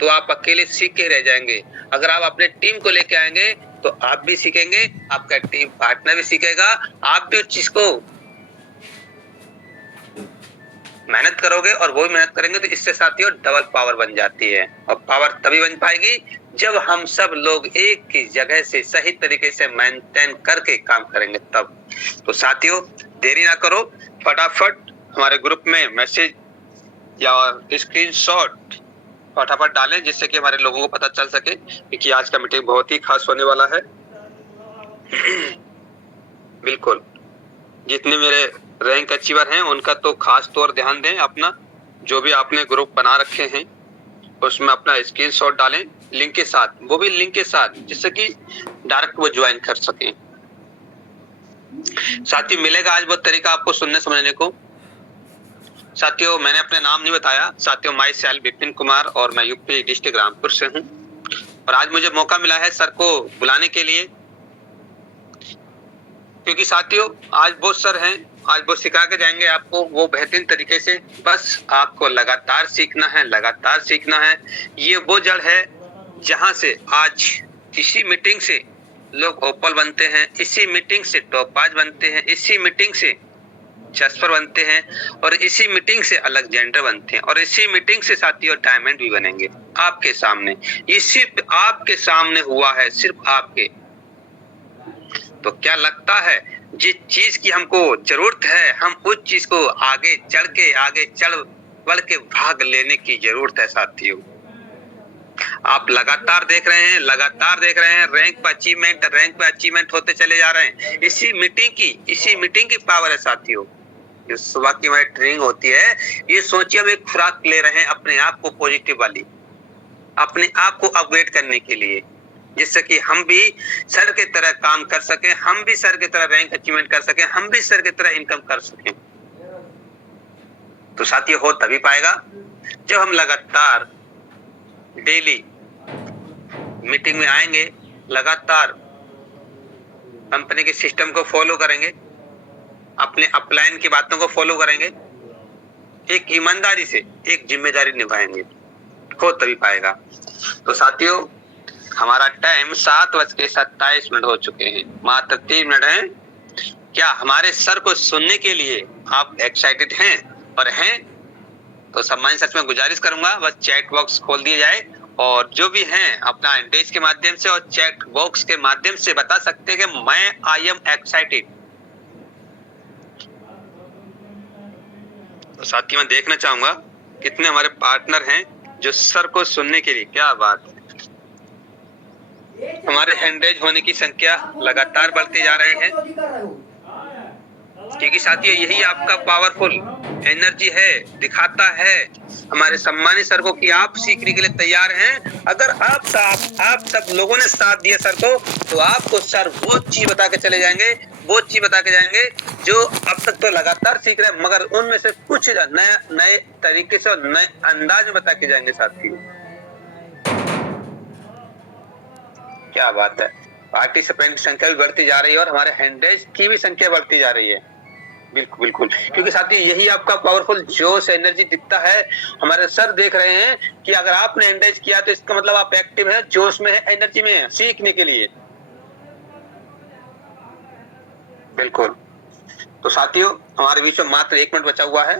तो आप अकेले सीख के रह जाएंगे। अगर आप अपने टीम को लेके आएंगे तो आप भी सीखेंगे, आपका टीम पार्टनर भी सीखेगा, आप भी उस चीज को मेहनत करोगे और वो भी मेहनत करेंगे, तो इससे साथियों डबल पावर बन जाती है। और पावर तभी बन पाएगी जब हम सब लोग एक ही जगह से सही तरीके से मेंटेन करके काम करेंगे तब। तो साथियों देरी ना करो, फटाफट हमारे ग्रुप में मैसेज या स्क्रीनशॉट फटाफट डालें, जिससे कि हमारे लोगों को पता चल सके कि आज का मीटिंग बहुत ही खास होने वाला है। बिल्कुल, जितने मेरे रैंक अचीवर हैं उनका तो खास तौर ध्यान दें। अपना जो भी आपने ग्रुप बना रखे हैं उसमें अपना स्क्रीनशॉट डालें लिंक के साथ, वो भी लिंक के साथ, जिससे कि डायरेक्ट वो ज्वाइन कर सकें। साथियों मिलेगा आज वो तरीका आपको सुनने समझने को। साथियों मैंने अपने नाम नहीं बताया। साथियों माई सेल्फ विपिन कुमार और मैं यूपी डिस्ट्रिक्ट रामपुर से हूँ, और आज मुझे मौका मिला है सर को बुलाने के लिए, क्योंकि साथियों आज वो सर हैं, आज वो सिखा के जाएंगे आपको वो बेहतरीन तरीके से। बस आपको लगातार सीखना है, लगातार सीखना है। ये वो जड़ है जहां से आज इसी मीटिंग से लोग ओपल बनते हैं, इसी मीटिंग से टॉपाज बनते हैं, इसी मीटिंग से जस्पर बनते हैं, और इसी मीटिंग से अलग जेंडर बनते हैं, और इसी मीटिंग से साथियों डायमंड भी बनेंगे आपके सामने। ये सिर्फ आपके सामने हुआ है, सिर्फ आपके। तो क्या लगता है जिस चीज की हमको जरूरत है, हम उस चीज को आगे चढ़ बढ़ के भाग लेने की जरूरत है साथियों। आप लगातार देख रहे हैं रैंक पे अचीवमेंट होते चले जा रहे हैं। इसी मीटिंग की पावर है साथियों। जो सुबह की हमारी ट्रेनिंग होती है, ये सोचिए हम एक खुराक ले रहे हैं अपने आप को पॉजिटिव वाली, अपने आप को अपग्रेड करने के लिए, जिससे कि हम भी सर के तरह काम कर सकें, हम भी सर के तरह रैंक अचीवमेंट कर सकें, हम भी सर के तरह इनकम कर सकें। तो साथियों हो तभी पाएगा जब हम लगातार डेली मीटिंग में आएंगे, लगातार कंपनी के सिस्टम को फॉलो करेंगे, अपने अपलाइन की बातों को फॉलो करेंगे, एक ईमानदारी से एक जिम्मेदारी निभाएंगे, हो तभी पाएगा। तो साथियों हमारा टाइम 7:27 हो चुके हैं, मात्र 3 मिनट हैं। क्या हमारे सर को सुनने के लिए आप एक्साइटेड हैं? और हैं तो सम्मानित सच में गुजारिश करूंगा बस चैट बॉक्स खोल दिया जाए, और जो भी हैं अपना इंडेक्स के माध्यम से और चैट बॉक्स के माध्यम से बता सकते हैं कि मैं आई एम एक्साइटेड। तो साथी मैं देखना चाहूंगा कितने हमारे पार्टनर हैं जो सर को सुनने के लिए। क्या बात है, हमारे हैंडरेज होने की संख्या लगातार बढ़ते जा रहे हैं, क्योंकि साथियों यही आपका पावरफुल एनर्जी है, दिखाता है हमारे सम्मानित सर को कि आप सीखने के लिए तैयार हैं। अगर आप सब लोगों ने साथ दिया सर को, तो आपको सर वो चीज बता के चले जाएंगे, वो चीज बता के जाएंगे जो अब तक तो लगातार सीख रहे हैं, मगर उनमें से कुछ नए तरीके से और नए अंदाज में बता के जाएंगे साथियों। क्या बात है, पार्टिसिपेंट की संख्या भी बढ़ती जा रही है और हमारे हैंडरेज की भी संख्या बढ़ती जा रही है। बिल्कुल बिल्कुल, क्योंकि साथियों यही आपका पावरफुल जोश एनर्जी दिखता है। हमारे सर देख रहे हैं कि अगर आपने एंगेज किया तो इसका मतलब आप एक्टिव है, जोश में है, एनर्जी में है, सीखने के लिए। बिल्कुल। तो साथियों हमारे बीच में मात्र 1 मिनट बचा हुआ है,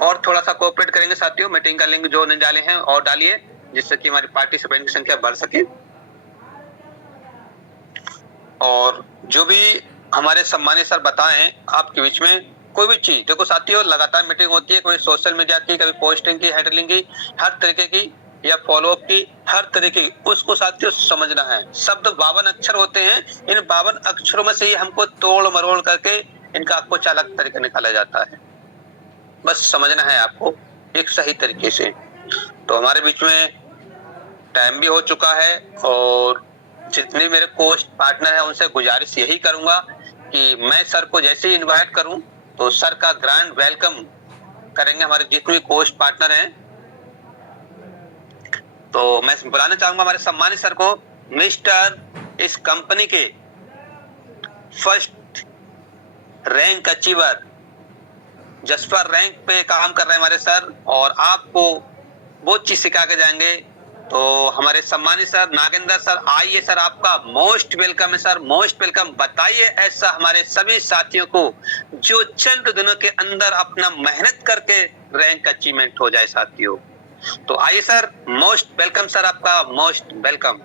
और थोड़ा सा कोऑपरेट करेंगे साथियों। मीटिंग का लिंक जो नहीं डाले हैं और डालिए, जिससे कि हमारी पार्टिसिपेंट की संख्या बढ़ सके। और जो भी हमारे सम्मानित सर बताएं आपके बीच में कोई भी चीज, देखो साथियों लगातार मीटिंग होती है, कोई सोशल मीडिया की, कभी पोस्टिंग की, हैंडलिंग की, हर तरीके की, या फॉलोअप की, हर तरीके की, उसको साथियों समझना है। शब्द 52 अक्षर होते हैं, इन 52 अक्षरों में से ही हमको तोड़ मरोड़ करके इनका कुछ अलग तरीका निकाला जाता है। बस समझना है आपको एक सही तरीके से। तो हमारे बीच में टाइम भी हो चुका है, और जितने मेरे कोच पार्टनर हैं उनसे गुजारिश यही करूंगा कि मैं सर को जैसे ही इनवाइट करूं तो सर का ग्रैंड वेलकम करेंगे हमारे जितने भी कोच पार्टनर हैं। तो मैं बुलाना चाहूंगा हमारे सम्मानित सर को, मिस्टर इस कंपनी के first rank achiever, jasper rank पे काम कर रहे हैं हमारे सर, और आपको वो चीज सिखा के जाएंगे तो हमारे सम्मानित सर नागेंद्र सर, आइए सर, आपका मोस्ट वेलकम है सर, मोस्ट वेलकम। बताइए ऐसा हमारे सभी साथियों को जो चंद दिनों के अंदर अपना मेहनत करके रैंक अचीवमेंट हो जाए साथियों। तो आइए सर, मोस्ट वेलकम सर, आपका most welcome.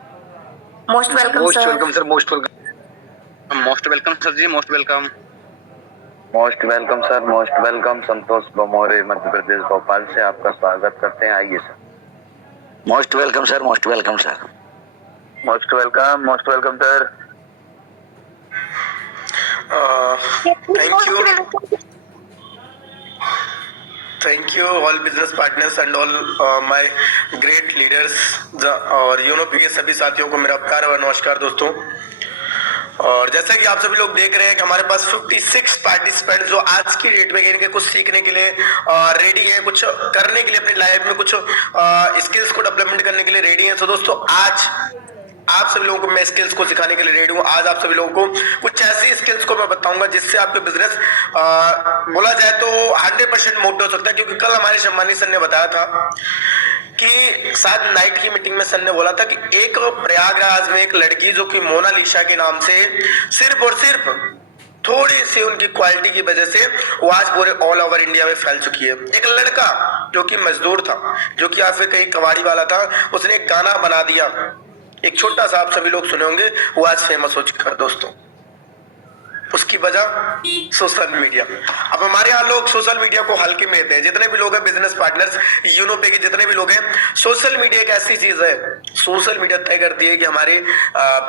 Most welcome sir, most welcome, most welcome sir ji, most welcome. Most welcome sir, most welcome. Santosh Bamore Madhya Pradesh Bhopal से आपका स्वागत करते हैं। आइए sir. Most welcome sir, most welcome sir. Most welcome sir. Thank you all business partners and all my great leaders और यूनोपी के सभी साथियों को मेरा प्यार और नमस्कार दोस्तों। और जैसा कि आप सभी लोग देख रहे हैं कि हमारे पास 56 पार्टिसिपेंट जो आज की डेट में इनके कुछ सीखने के लिए रेडी है, कुछ करने के लिए अपनी लाइफ में कुछ स्किल्स को डेवलपमेंट करने के लिए रेडी है। तो दोस्तों आज आप सभी लोगों को मैं स्किल्स को सिखाने के लिए रेडी हूँ। आज आप सभी लोगों को कुछ ऐसी स्किल्स को मैं बताऊंगा जिससे आपका बिजनेस बोला जाए तो 100% मोटिव हो सकता है। क्योंकि कल हमारे शम्मानी सर ने बताया था कि शायद नाइट की मीटिंग में सर ने बोला था कि एक प्रयागराज में एक लड़की जो कि मोनालिसा के नाम से सिर्फ और सिर्फ थोड़ी सी उनकी क्वालिटी की वजह से वो आज पूरे ऑल ओवर इंडिया में फैल चुकी है। एक लड़का जो कि मजदूर था, जो कि या फिर कहीं कबाड़ी वाला था, उसने एक गाना बना दिया, एक छोटा सा, आप सभी लोग सुने होंगे, वो आज फेमस हो चुका है दोस्तों। उसकी वजह सोशल मीडिया। अब हमारे यहाँ लोग सोशल मीडिया को हल्के में लेते हैं। जितने भी लोग हैं बिजनेस पार्टनर्स यूनोपे के जितने भी लोग हैं, सोशल मीडिया एक ऐसी चीज है, सोशल मीडिया तय करती है कि हमारे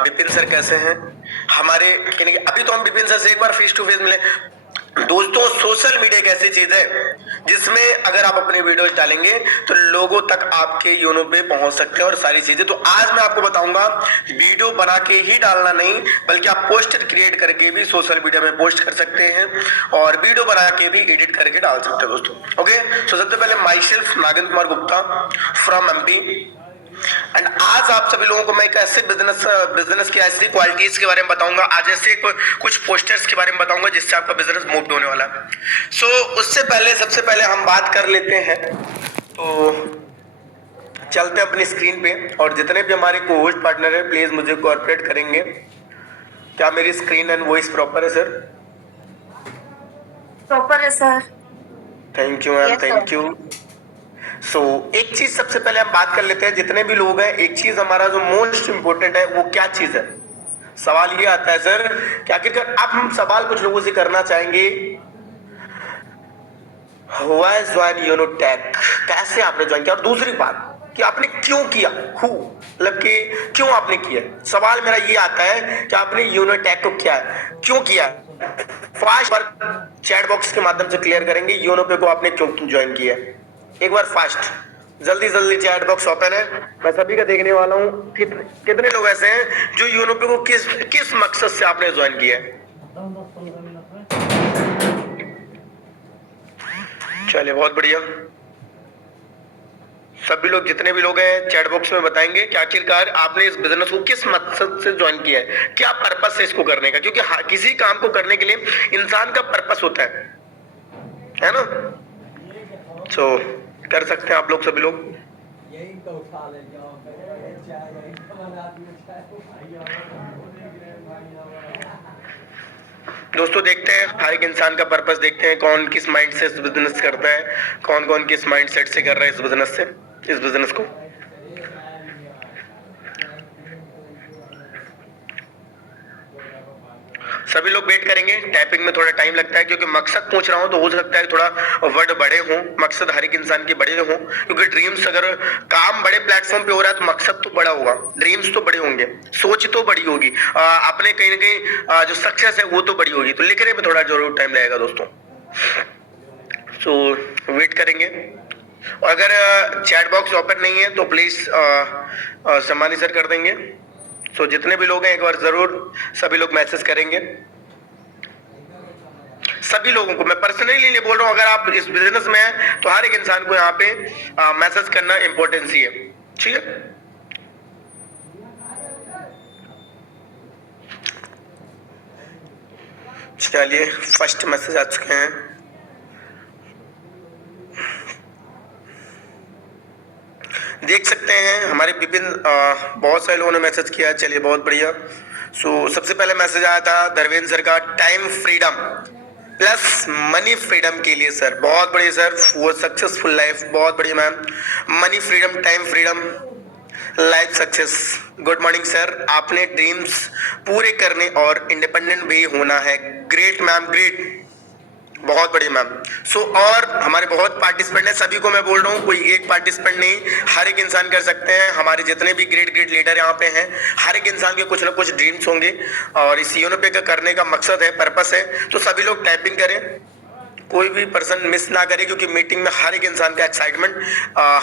विपिन सर कैसे हैं, हमारे अभी तो हम विपिन सर से एक बार फेस टू फेस मिले। दोस्तों सोशल मीडिया एक ऐसी चीज है जिसमें अगर आप अपने वीडियो डालेंगे तो लोगों तक आपके यूनो पे पहुंच सकते हैं और सारी चीजें। तो आज मैं आपको बताऊंगा वीडियो बना के ही डालना नहीं, बल्कि आप पोस्टर क्रिएट करके भी सोशल मीडिया में पोस्ट कर सकते हैं और वीडियो बना के भी एडिट करके डाल सकते हैं दोस्तों। ओके, तो सबसे पहले my self Nagendra Kumar Gupta from MP and आज आप सभी लोगों को मैं एक ऐसे बिजनेस की ऐसी क्वालिटीज के बारे में बताऊंगा, आज ऐसे कुछ पोस्टर्स के बारे में बताऊंगा जिससे आपका बिजनेस मूव होने वाला है। सो उससे पहले सबसे पहले हम बात कर लेते हैं, तो चलते हैं अपनी स्क्रीन पे और जितने भी हमारे को होस्ट पार्टनर है प्लीज मुझे कोऑपरेट करेंगे। क्या मेरी स्क्रीन एंड वॉइस प्रॉपर है सर? प्रॉपर है sir. Thank you ma'am, thank you. So एक चीज सबसे पहले हम बात कर लेते हैं, जितने भी लोग हैं, एक चीज हमारा जो मोस्ट इंपोर्टेंट है वो क्या चीज है। सवाल ये आता है सर कि आखिरकार अब हम सवाल कुछ लोगों से करना चाहेंगे, व्हाई ज्वाइन यूनोटेक, कैसे आपने ज्वाइन किया, और दूसरी बात कि आपने क्यों किया, हु मतलब कि क्यों आपने किया। सवाल मेरा ये आता है कि आपने यूनोटेक को क्या है, क्यों किया। फास्ट वर्क चैट बॉक्स के माध्यम से क्लियर करेंगे यूनोपे को आपने क्यों ज्वाइन किया। एक बार फास्ट जल्दी जल्दी चैट बॉक्स ओपन है, मैं सभी का देखने वाला हूँ। कितने लोग ऐसे हैं जो यूनोपे को किस मकसद से आपने ज्वाइन किया है। चलिए बहुत बढ़िया। सभी लोग जितने भी लोग हैं चैट बॉक्स में बताएंगे कि आखिरकार आपने इस बिजनेस को किस मकसद से ज्वाइन किया है, क्या पर्पस है इसको करने का। क्योंकि किसी काम को करने के लिए इंसान का पर्पस होता है ना। तो कर सकते हैं आप लोग सभी लोग। दोस्तों देखते हैं हर एक इंसान का पर्पस, देखते हैं कौन किस माइंड से इस बिजनेस करता है, कौन कौन किस माइंड सेट से कर रहा है इस बिजनेस को। सभी लोग वेट करेंगे, टाइपिंग में थोड़ा टाइम लगता है क्योंकि मकसद पूछ रहा हूं, तो हो सकता है थोड़ा वर्ड बड़े हों, मकसद हर एक इंसान के बड़े हों। क्योंकि ड्रीम्स, अगर काम बड़े प्लेटफॉर्म पे हो रहा है तो मकसद तो बड़ा होगा, ड्रीम्स तो बड़े होंगे, सोच तो बड़ी होगी, अपने कहीं ना कहीं जो सक्सेस है वो तो बड़ी होगी। तो लिखने में थोड़ा जरूर टाइम लगेगा दोस्तों, सो वेट करेंगे। और अगर चैट बॉक्स ओपन नहीं है तो प्लीज सम्मानित सर कर देंगे। सो जितने भी लोग हैं एक बार जरूर सभी लोग मैसेज करेंगे। सभी लोगों को मैं पर्सनली नहीं बोल रहा हूं, अगर आप इस बिजनेस में हैं तो हर एक इंसान को यहाँ पे मैसेज करना इंपॉर्टेंस ही है, ठीक है। चलिए फर्स्ट मैसेज आ चुके हैं। देख सकते हैं हमारे विपिन बहुत सारे लोगों ने मैसेज किया, चलिए बहुत बढ़िया। सो सबसे पहले मैसेज आया था धर्मेंद्र सर का, time freedom plus money freedom के लिए सर, बहुत बढ़िया सर, वो सक्सेसफुल लाइफ, बहुत बढ़िया ma'am, money freedom, time freedom, life success. Good morning sir, आपने ड्रीम्स पूरे करने और इंडिपेंडेंट भी होना है। ग्रेट मैम, ग्रेट, बहुत बढ़िया मैम। सो और हमारे बहुत पार्टिसिपेंट हैं, सभी को मैं बोल रहा हूँ, कोई एक पार्टिसिपेंट नहीं, हर एक इंसान कर सकते हैं। हमारे जितने भी ग्रेट ग्रेट लीडर यहाँ पे हैं, हर एक इंसान के कुछ ना कुछ ड्रीम्स होंगे और इस यूनोपे का करने का मकसद है, पर्पस है। तो सभी लोग टाइपिंग करें, कोई भी पर्सन मिस ना करे, क्योंकि मीटिंग में हर एक इंसान का एक्साइटमेंट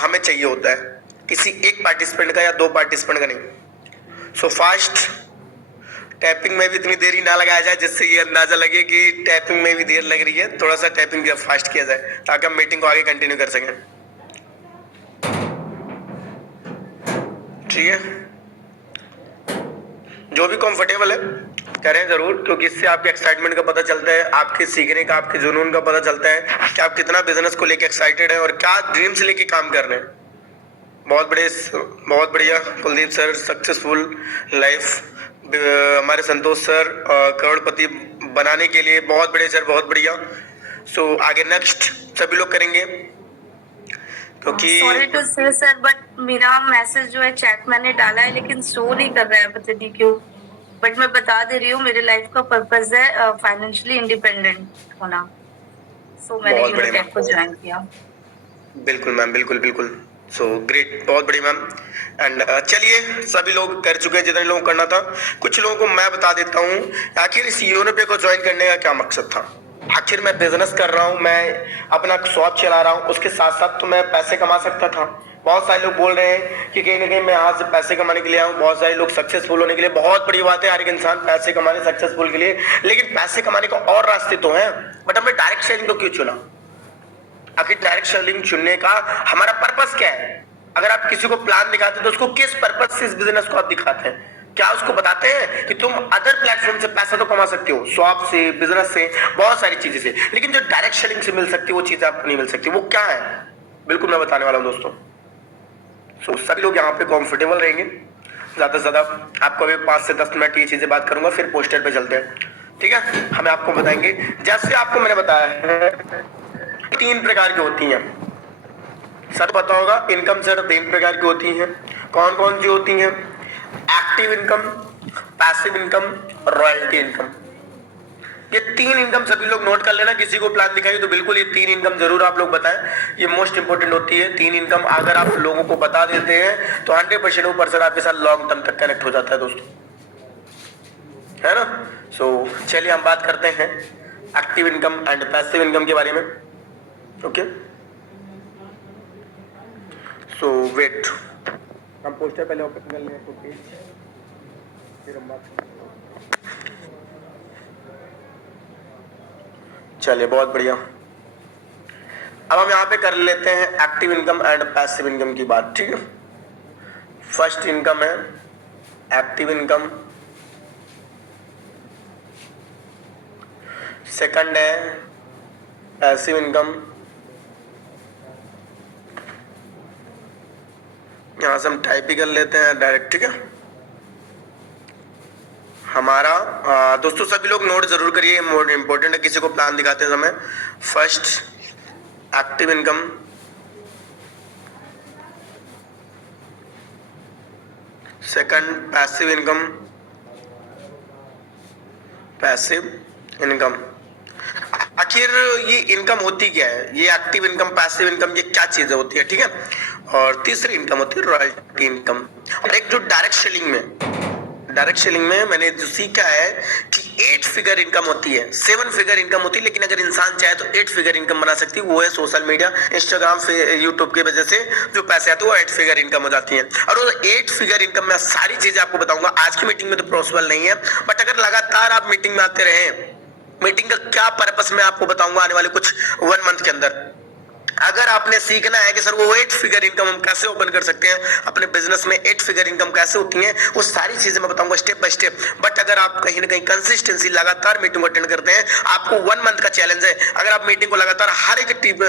हमें चाहिए होता है, किसी एक पार्टिसिपेंट का या दो पार्टिसिपेंट का नहीं। सो फास्ट टैपिंग में भी इतनी देरी ना लगाया जाए जिससे ये अंदाजा लगे कि टैपिंग में भी देर लग रही है, थोड़ा सा टैपिंग फास्ट किया जाए ताकि हम मीटिंग को आगे कंटिन्यू कर सकें। ठीक है, जो भी कंफर्टेबल है करें जरूर, क्योंकि इससे आपके एक्साइटमेंट का पता चलता है, आपके सीखने का, आपके जुनून का पता चलता है कि आप कितना बिजनेस को लेके एक्साइटेड है और क्या ड्रीम्स लेके काम कर रहे हैं। बहुत बढ़िया कुलदीप सर, सक्सेसफुल लाइफ। हमारे संतोष सर करोड़पति बनाने के लिए, बहुत बढ़िया सर, बहुत बढ़िया। सो आगे नेक्स्ट सभी लोग करेंगे, क्योंकि सॉरी टू से सर, बट मेरा मैसेज जो है चैट मैंने डाला है लेकिन शो नहीं कर रहा है, पता नहीं क्यों। बट मैं बता दे रही हूँ, मेरे लाइफ का पर्पस है फाइनेंशियली इंडिपेंडेंट होना। सो मैंने यूनिटेक को ज्वाइन किया। बिल्कुल मैम, बिल्कुल बिल्कुल। सो ग्रेट, बहुत बड़ी मैम। एंड चलिए सभी लोग कर चुके हैं जितने लोगों को करना था। कुछ लोगों को मैं बता देता हूँ आखिर इस यूनोपे को ज्वाइन करने का क्या मकसद था। आखिर मैं बिजनेस कर रहा हूँ, मैं अपना शॉप चला रहा हूँ, उसके साथ साथ तो मैं पैसे कमा सकता था। बहुत सारे लोग बोल रहे हैं कि कहीं ना कहीं मैं यहाँ से पैसे कमाने के लिए आऊँ, बहुत सारे लोग सक्सेसफुल होने के लिए, बहुत बड़ी बात है हर एक इंसान पैसे कमाने सक्सेसफुल के लिए, लेकिन पैसे कमाने का और रास्ते तो हैं, बट हमने डायरेक्ट सेलिंग को क्यों चुना। आखिर डायरेक्ट सेलिंग चुनने का हमारा पर्पस क्या है। अगर आप किसी को प्लान दिखाते हैं तो उसको किस पर्पस से इस बिजनेस को आप दिखाते हैं, क्या उसको बताते हैं कि तुम अदर प्लेटफॉर्म से पैसा तो कमा सकते हो, शॉप से, बिजनेस से, बहुत सारी चीजें से, लेकिन जो डायरेक्ट सेलिंग से मिल सकती है वो चीजें आपको नहीं मिल सकती, वो क्या है बिल्कुल मैं बताने वाला हूं दोस्तों। सो सभी लोग यहाँ पे कंफर्टेबल रहेंगे, ज्यादा से ज्यादा आपको अभी 5 से 10 मिनट ये चीजें बात करूंगा, फिर पोस्टर पे चलते हैं। ठीक है, हमें आपको बताएंगे, जैसे आपको मैंने बताया है 3 प्रकार की होती हैं, सर पता होगा इनकम सर 3 प्रकार की होती हैं। कौन कौन सी होती हैं? Active income, passive income, royalty income. ये 3 इनकम सभी लोग नोट कर लेना। किसी को प्लान दिखाइए तो बिल्कुल ये 3 इनकम जरूर आप लोग बताएं, ये मोस्ट इंपोर्टेंट होती है। 3 इनकम अगर आप लोगों को बता देते हैं तो 100% वो पर्सन आपके साथ लॉन्ग टर्म तक कनेक्ट हो जाता है दोस्तों, है ना। सो चलिए हम बात करते हैं active income and passive income के बारे में। ओके, सो वेट, हम पोस्टर पहले ओपन कर लें तो फिर हम बात। चलिए बहुत बढ़िया, अब हम यहाँ पे कर लेते हैं active income and passive income की बात। ठीक है, फर्स्ट इनकम है एक्टिव इनकम, सेकंड है पैसिव इनकम, यहां से हम टाइप ही कर लेते हैं डायरेक्ट। ठीक है, हमारा दोस्तों सभी लोग नोट जरूर करिए, मोर इंपॉर्टेंट है किसी को प्लान दिखाते समय। First active income, second passive income, passive income. आखिर ये इनकम होती क्या है, ये एक्टिव इनकम, पैसिव इनकम, ये क्या चीजें होती है। ठीक है, और तीसरी इनकम होती है रॉयल्टी इनकम। और एक जो डायरेक्ट सेलिंग में मैंने जो सीखा है कि 8 फिगर इनकम होती है, 7 फिगर इनकम होती है, लेकिन अगर इंसान चाहे तो 8 फिगर इनकम बना सकती है। वो है सोशल मीडिया, इंस्टाग्राम, यूट्यूब की वजह से जो पैसे आते हैं वो 8 फिगर इनकम हो जाती है। और वो 8 फिगर इनकम में सारी चीजें आपको बताऊंगा। आज की मीटिंग में तो पॉसिबल नहीं है, बट अगर लगातार आप मीटिंग में आते रहे, मीटिंग का क्या पर्पस मैं आपको बताऊंगा आने वाले कुछ 1 मंथ के अंदर। अगर आपने सीखना है कि सर वो 8 फिगर इनकम हम कैसे ओपन कर सकते हैं, अपने बिजनेस में 8 फिगर इनकम कैसे होती है, वो सारी चीजें मैं बताऊंगा स्टेप बाय स्टेप। बट अगर आप कहीं ना कहीं कंसिस्टेंसी लगातार मीटिंग अटेंड करते हैं, आपको 1 मंथ का चैलेंज है, अगर आप मीटिंग को लगातार हर एक टीम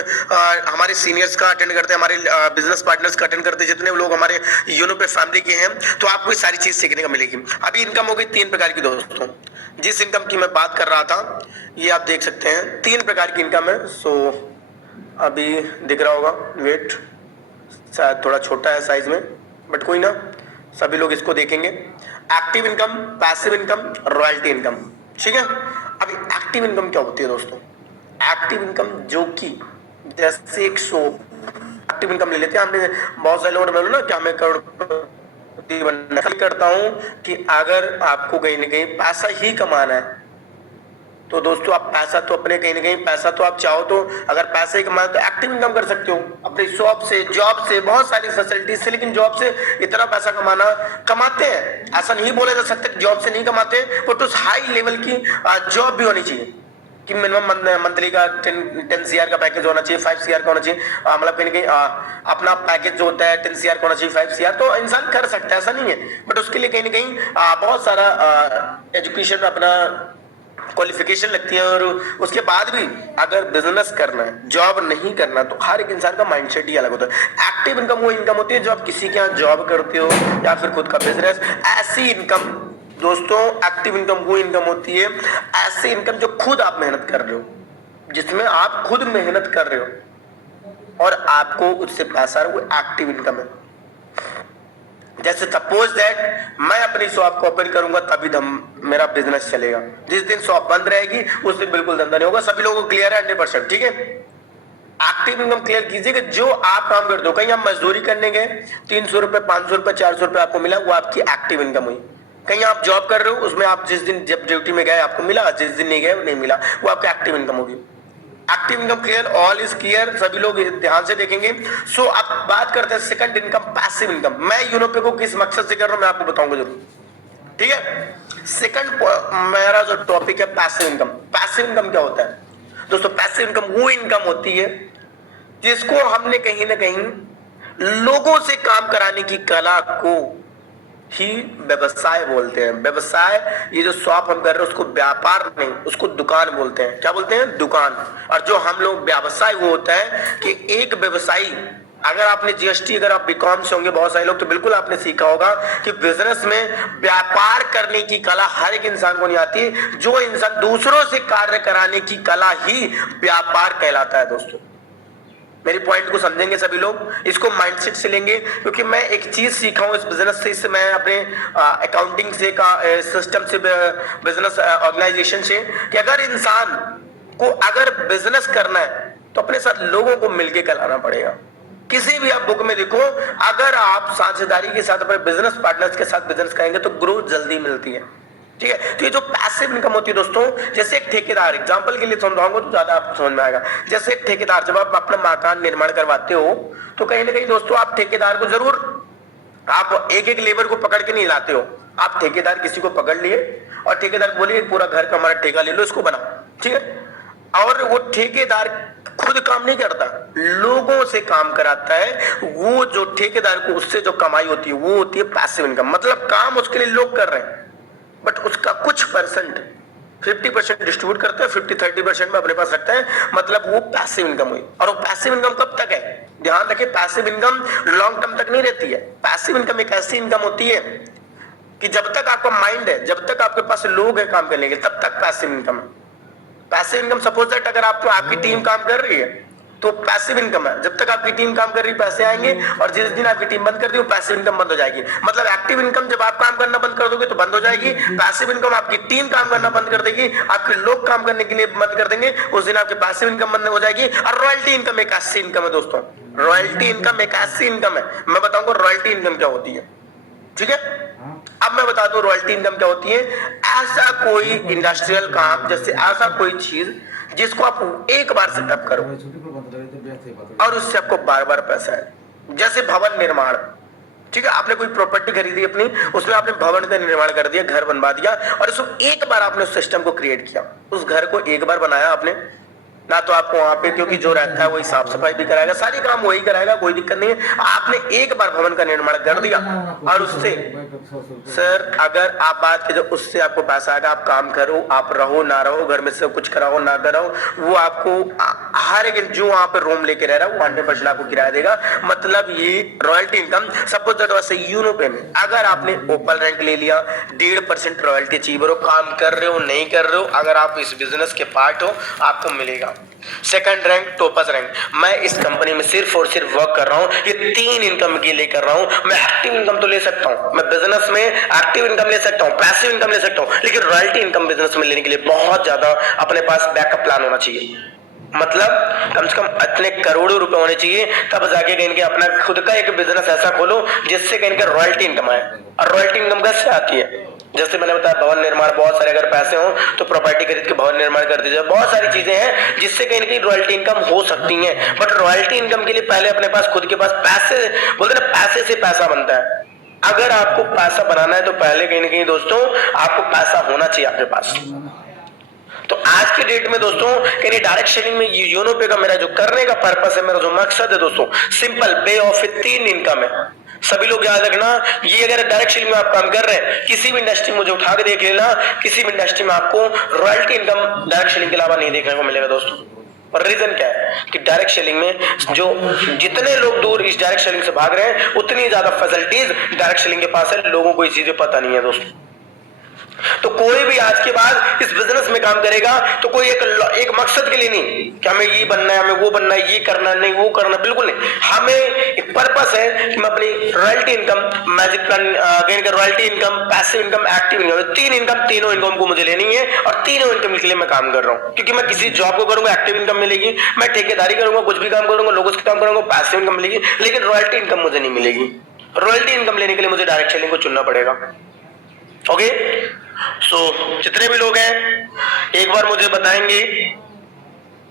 हमारे सीनियर्स का अटेंड करते हैं, हमारे बिजनेस पार्टनर्स का अटेंड करते हैं, जितने लोग हमारे यूनो पे फैमिली के हैं, तो आपको ये सारी चीज सीखने को मिलेगी। अभी इनकम हो गई 3 प्रकार की दोस्तों। जिस इनकम की मैं बात कर रहा था, ये आप देख सकते हैं 3 प्रकार की इनकम है। सो अभी दिख रहा होगा, वेट शायद थोड़ा छोटा है साइज में, बट कोई ना, सभी लोग इसको देखेंगे। Active income, passive income, royalty income, ठीक है। अभी एक्टिव इनकम क्या होती है दोस्तों? एक्टिव इनकम जो कि जैसे एक शो एक्टिव इनकम ले लेते हैं, हमने बहुत सारे लोग बोलो ना कि हमें करोड़पति बनना करता हूं कि अगर आपको कहीं ना कहीं पैसा ही कमाना है तो दोस्तों आप पैसा तो अपने कहीं ना कहीं पैसा तो आप चाहो तो अगर पैसे ही कमाए तो एक्टिव इनकम कर सकते हो अपने शॉप से, जॉब से, बहुत सारी फैसिलिटीज से। लेकिन जॉब से इतना पैसा कमाते हैं, ऐसा नहीं बोला जा सकता कि जॉब से नहीं कमाते, बट उस हाई लेवल की जॉब भी होनी चाहिए कि मिनिमम मंथली का 10 CR का पैकेज होना चाहिए, 5 CR का होना चाहिए, मतलब कहीं ना कहीं अपना पैकेज जो होता है 10 CR का होना चाहिए, 5 CR, तो इंसान कर सकता है, ऐसा नहीं है। बट उसके लिए कहीं ना कहीं बहुत सारा एजुकेशन, अपना क्वालिफिकेशन लगती है। और उसके बाद भी अगर बिजनेस करना है, जॉब नहीं करना, तो हर एक इंसान का माइंडसेट ही अलग होता है। एक्टिव इनकम वो इनकम होती है जो आप किसी के यहाँ जॉब करते हो या फिर खुद का बिजनेस, ऐसी इनकम दोस्तों, एक्टिव इनकम वो इनकम होती है, ऐसी इनकम जो खुद आप मेहनत कर रहे हो, जिसमें आप खुद मेहनत कर रहे हो और आपको उससे पैसा, वो एक्टिव इनकम है। जैसे सपोज दैट मैं अपनी शॉप को ओपन करूंगा तभी मेरा बिजनेस चलेगा। जिस दिन शॉप बंद रहेगी उस दिन बिल्कुल धंधा नहीं होगा। सभी लोगों को क्लियर है 100%, ठीक है। एक्टिव इनकम क्लियर कीजिए कि जो आप काम करते हो, कहीं आप मजदूरी करने गए, 300 रुपए, 500 रुपए, 400 रुपए आपको मिला, वो आपकी एक्टिव इनकम हुई। कहीं आप जॉब कर रहे हो, उसमें आप जिस दिन जब ड्यूटी में गए आपको मिला, जिस दिन नहीं गए नहीं मिला, वो आपकी एक्टिव इनकम होगी। Active income clear, all is clear, सभी लोग ध्यान से देखेंगे। सो अब बात करते हैं सेकंड इनकम, पैसिव इनकम। मैं यूरोपे को किस मकसद से कर रहा हूं मैं आपको बताऊंगा जरूर, ठीक है। सेकंड मेरा जो टॉपिक है पैसिव इनकम। पैसिव इनकम क्या होता है दोस्तों? पैसिव इनकम वो इनकम होती है जिसको हमने कहीं ना कहीं लोगों से काम कराने की कला को ही व्यवसाय बोलते हैं। व्यवसाय, ये जो शॉप हम कर रहे हैं उसको व्यापार नहीं, उसको दुकान बोलते हैं। क्या बोलते हैं? दुकान। और जो हम लोग व्यवसाय वो होता है कि एक व्यवसायी, अगर आपने जीएसटी, अगर आप बीकॉम से होंगे बहुत सारे लोग, तो बिल्कुल आपने सीखा होगा कि बिजनेस में व्यापार करने की कला हर एक इंसान को नहीं आती। जो इंसान दूसरों से कार्य कराने की कला ही व्यापार कहलाता है दोस्तों। मेरी पॉइंट को समझेंगे सभी लोग, इसको माइंडसेट से लेंगे, क्योंकि मैं एक चीज सीखा हूं इस बिजनेस से, इससे मैं अपने अकाउंटिंग से का सिस्टम से, बिजनेस ऑर्गेनाइजेशन से, कि अगर इंसान को अगर बिजनेस करना है तो अपने साथ लोगों को मिलकर कराना पड़ेगा। किसी भी आप बुक में देखो, अगर आप साझेदारी के साथ अपने बिजनेस पार्टनर्स के साथ बिजनेस करेंगे तो ग्रोथ जल्दी मिलती है, ठीक है। तो ये जो पैसिव इनकम होती है दोस्तों, जैसे एक ठेकेदार, एग्जांपल के लिए समझाऊंगा तो ज्यादा आपको समझ में आएगा। जैसे एक ठेकेदार, जब आप अपना मकान निर्माण करवाते हो तो कहीं ना कहीं दोस्तों आप ठेकेदार को जरूर, आप एक एक लेबर को पकड़ के नहीं लाते हो, आप ठेकेदार किसी को पकड़ लिए और ठेकेदार बोलिए पूरा घर का हमारा ठेका ले लो, इसको बनाओ, ठीक है। और वो ठेकेदार खुद काम नहीं करता, लोगों से काम कराता है। वो जो ठेकेदार को उससे जो कमाई होती है वो होती है पैसिव इनकम। मतलब काम उसके लिए लोग कर रहे हैं, बट उसका कुछ परसेंट 50% डिस्ट्रीब्यूट करते हैं, 50-30% में अपने पास रखते हैं, मतलब वो पैसिव इनकम हुई। और वो पैसिव इनकम कब तक है? ध्यान रखिए, पैसिव इनकम लॉन्ग टर्म तक नहीं रहती है। पैसिव इनकम एक ऐसी इनकम होती है कि जब तक आपका माइंड है, जब तक आपके पास लोग हैं काम करने के, तब तक पैसिव इनकम है। पैसिव इनकम सपोज दैट अगर आपकी टीम काम कर रही है तो पैसिव इनकम है। जब तक आपकी टीम काम कर रही है पैसे आएंगे, और जिस दिन आपकी टीम बंद कर दी वो पैसिव इनकम बंद हो जाएगी। मतलब एक्टिव इनकम जब आप काम करना बंद कर दोगे तो बंद हो जाएगी, पैसिव इनकम आपकी टीम काम करना बंद कर देगी, आपके लोग काम करने के लिए बंद कर देंगे, उस दिन आपकी पैसिव इनकम बंद हो जाएगी। और रॉयल्टी इनकम एक ऐसी इनकम है दोस्तों, रॉयल्टी इनकम एक ऐसी इनकम है, मैं बताऊंगा रॉयल्टी इनकम क्या होती है, ठीक है। अब मैं बता दूं रॉयल्टी इनकम क्या होती है। ऐसा कोई इंडस्ट्रियल काम, जैसे ऐसा कोई चीज जिसको आप एक बार सेटअप करो और उससे आपको बार बार पैसा है। जैसे भवन निर्माण, ठीक है, आपने कोई प्रॉपर्टी खरीदी अपनी, उसमें आपने भवन का निर्माण कर दिया, घर बनवा दिया, और उसको एक बार आपने उस सिस्टम को क्रिएट किया, उस घर को एक बार बनाया आपने, ना तो आपको वहां पे, क्योंकि जो रहता है वही साफ सफाई भी कराएगा, सारी काम वही कराएगा, कोई दिक्कत नहीं है। आपने एक बार भवन का निर्माण कर दिया और उससे सर अगर आप बात कीजिए उससे आपको पैसा आएगा, आप काम करो, आप रहो ना रहो, घर में से कुछ कराओ ना कराओ, वो आपको हर एक जो वहां पे रूम लेके रह रहा है वो 100% आपको किराया देगा। मतलब ये रॉयल्टी इनकम। सपोज दैट वैसे यूरोप में अगर आपने ओपल रैंक ले लिया, 1.5% रॉयल्टी अचीवर हो, काम कर रहे हो नहीं कर रहे हो, अगर आप इस बिजनेस के पार्ट हो आपको मिलेगा। Second rank toppers rank. मैं इस कंपनी में सिर्फ और सिर्फ वर्क कर रहा हूँ, ये 3 इनकम के लिए कर रहा हूँ। मैं एक्टिव इनकम तो ले सकता हूँ, मैं बिजनेस में एक्टिव इनकम ले सकता हूँ, पैसिव इनकम ले सकता हूँ, लेकिन रॉयल्टी इनकम बिजनेस में लेने के लिए बहुत ज्यादा अपने पास बैकअप प्लान होना चाहिए। मतलब कम से कम इतने करोड़ों रुपए होने चाहिए, तब जाके कहीं के अपना खुद का एक बिजनेस ऐसा खोलो जिससे कहीं के रॉयल्टी इनकम आए। और रॉयल्टी इनकम कैसे आती है? जैसे मैंने बताया भवन निर्माण, बहुत सारे अगर पैसे हो तो प्रॉपर्टी खरीद के भवन निर्माण कर दीजिए। बहुत सारी चीजें हैं जिससे कहीं ना कहीं रॉयल्टी इनकम हो सकती है, बट रॉयल्टी इनकम के लिए पहले अपने पास खुद के पास पैसे, बोलते ना पैसे से पैसा बनता है। अगर आपको पैसा बनाना है तो पहले कहीं ना कहीं दोस्तों आपको पैसा होना चाहिए आपके पास। तो आज के डेट में दोस्तों कहीं डायरेक्ट सेलिंग में योनो पे का मेरा जो करने का पर्पस है, मेरा जो मकसद है दोस्तों, सिंपल पे ऑफ 3 इनकम है। सभी लोग याद रखना, ये अगर डायरेक्ट सेलिंग में आप काम कर रहे हैं, किसी भी इंडस्ट्री में मुझे उठा के देख लेना, किसी भी इंडस्ट्री में आपको रॉयल्टी इनकम डायरेक्ट सेलिंग के अलावा नहीं देखने को मिलेगा दोस्तों। और रीजन क्या है कि डायरेक्ट सेलिंग में जो जितने लोग दूर इस डायरेक्ट सेलिंग से भाग रहे हैं, उतनी ज्यादा फैसिलिटीज डायरेक्ट सेलिंग के पास है। लोगों को ये चीजें पता नहीं है दोस्तों। तो कोई भी आज के बाद इस बिजनेस में काम करेगा तो कोई एक मकसद के लिए नहीं कि हमें ये बनना है, हमें वो बनना है, ये करना नहीं, वो करना, बिल्कुल नहीं। हमें एक पर्पस है कि मैं अपनी royalty income, magic plan gain कर, royalty income, passive income, active income, 3 income, तीनों इनकम को मुझे लेनी है और तीनों इनकम के लिए मैं काम कर रहा हूँ। क्योंकि मैं किसी जॉब को करूंगा एक्टिव इनकम मिलेगी, मैं ठेकेदारी करूंगा, कुछ भी काम करूंगा, लोगों से काम करूंगा, पैसिव इनकम मिलेगी, लेकिन रॉयल्टी इनकम मुझे नहीं मिलेगी। रॉयल्टी इनकम लेने के लिए मुझे डायरेक्ट सेलिंग को चुनना पड़ेगा। ओके, सो जितने भी लोग हैं एक बार मुझे बताएंगे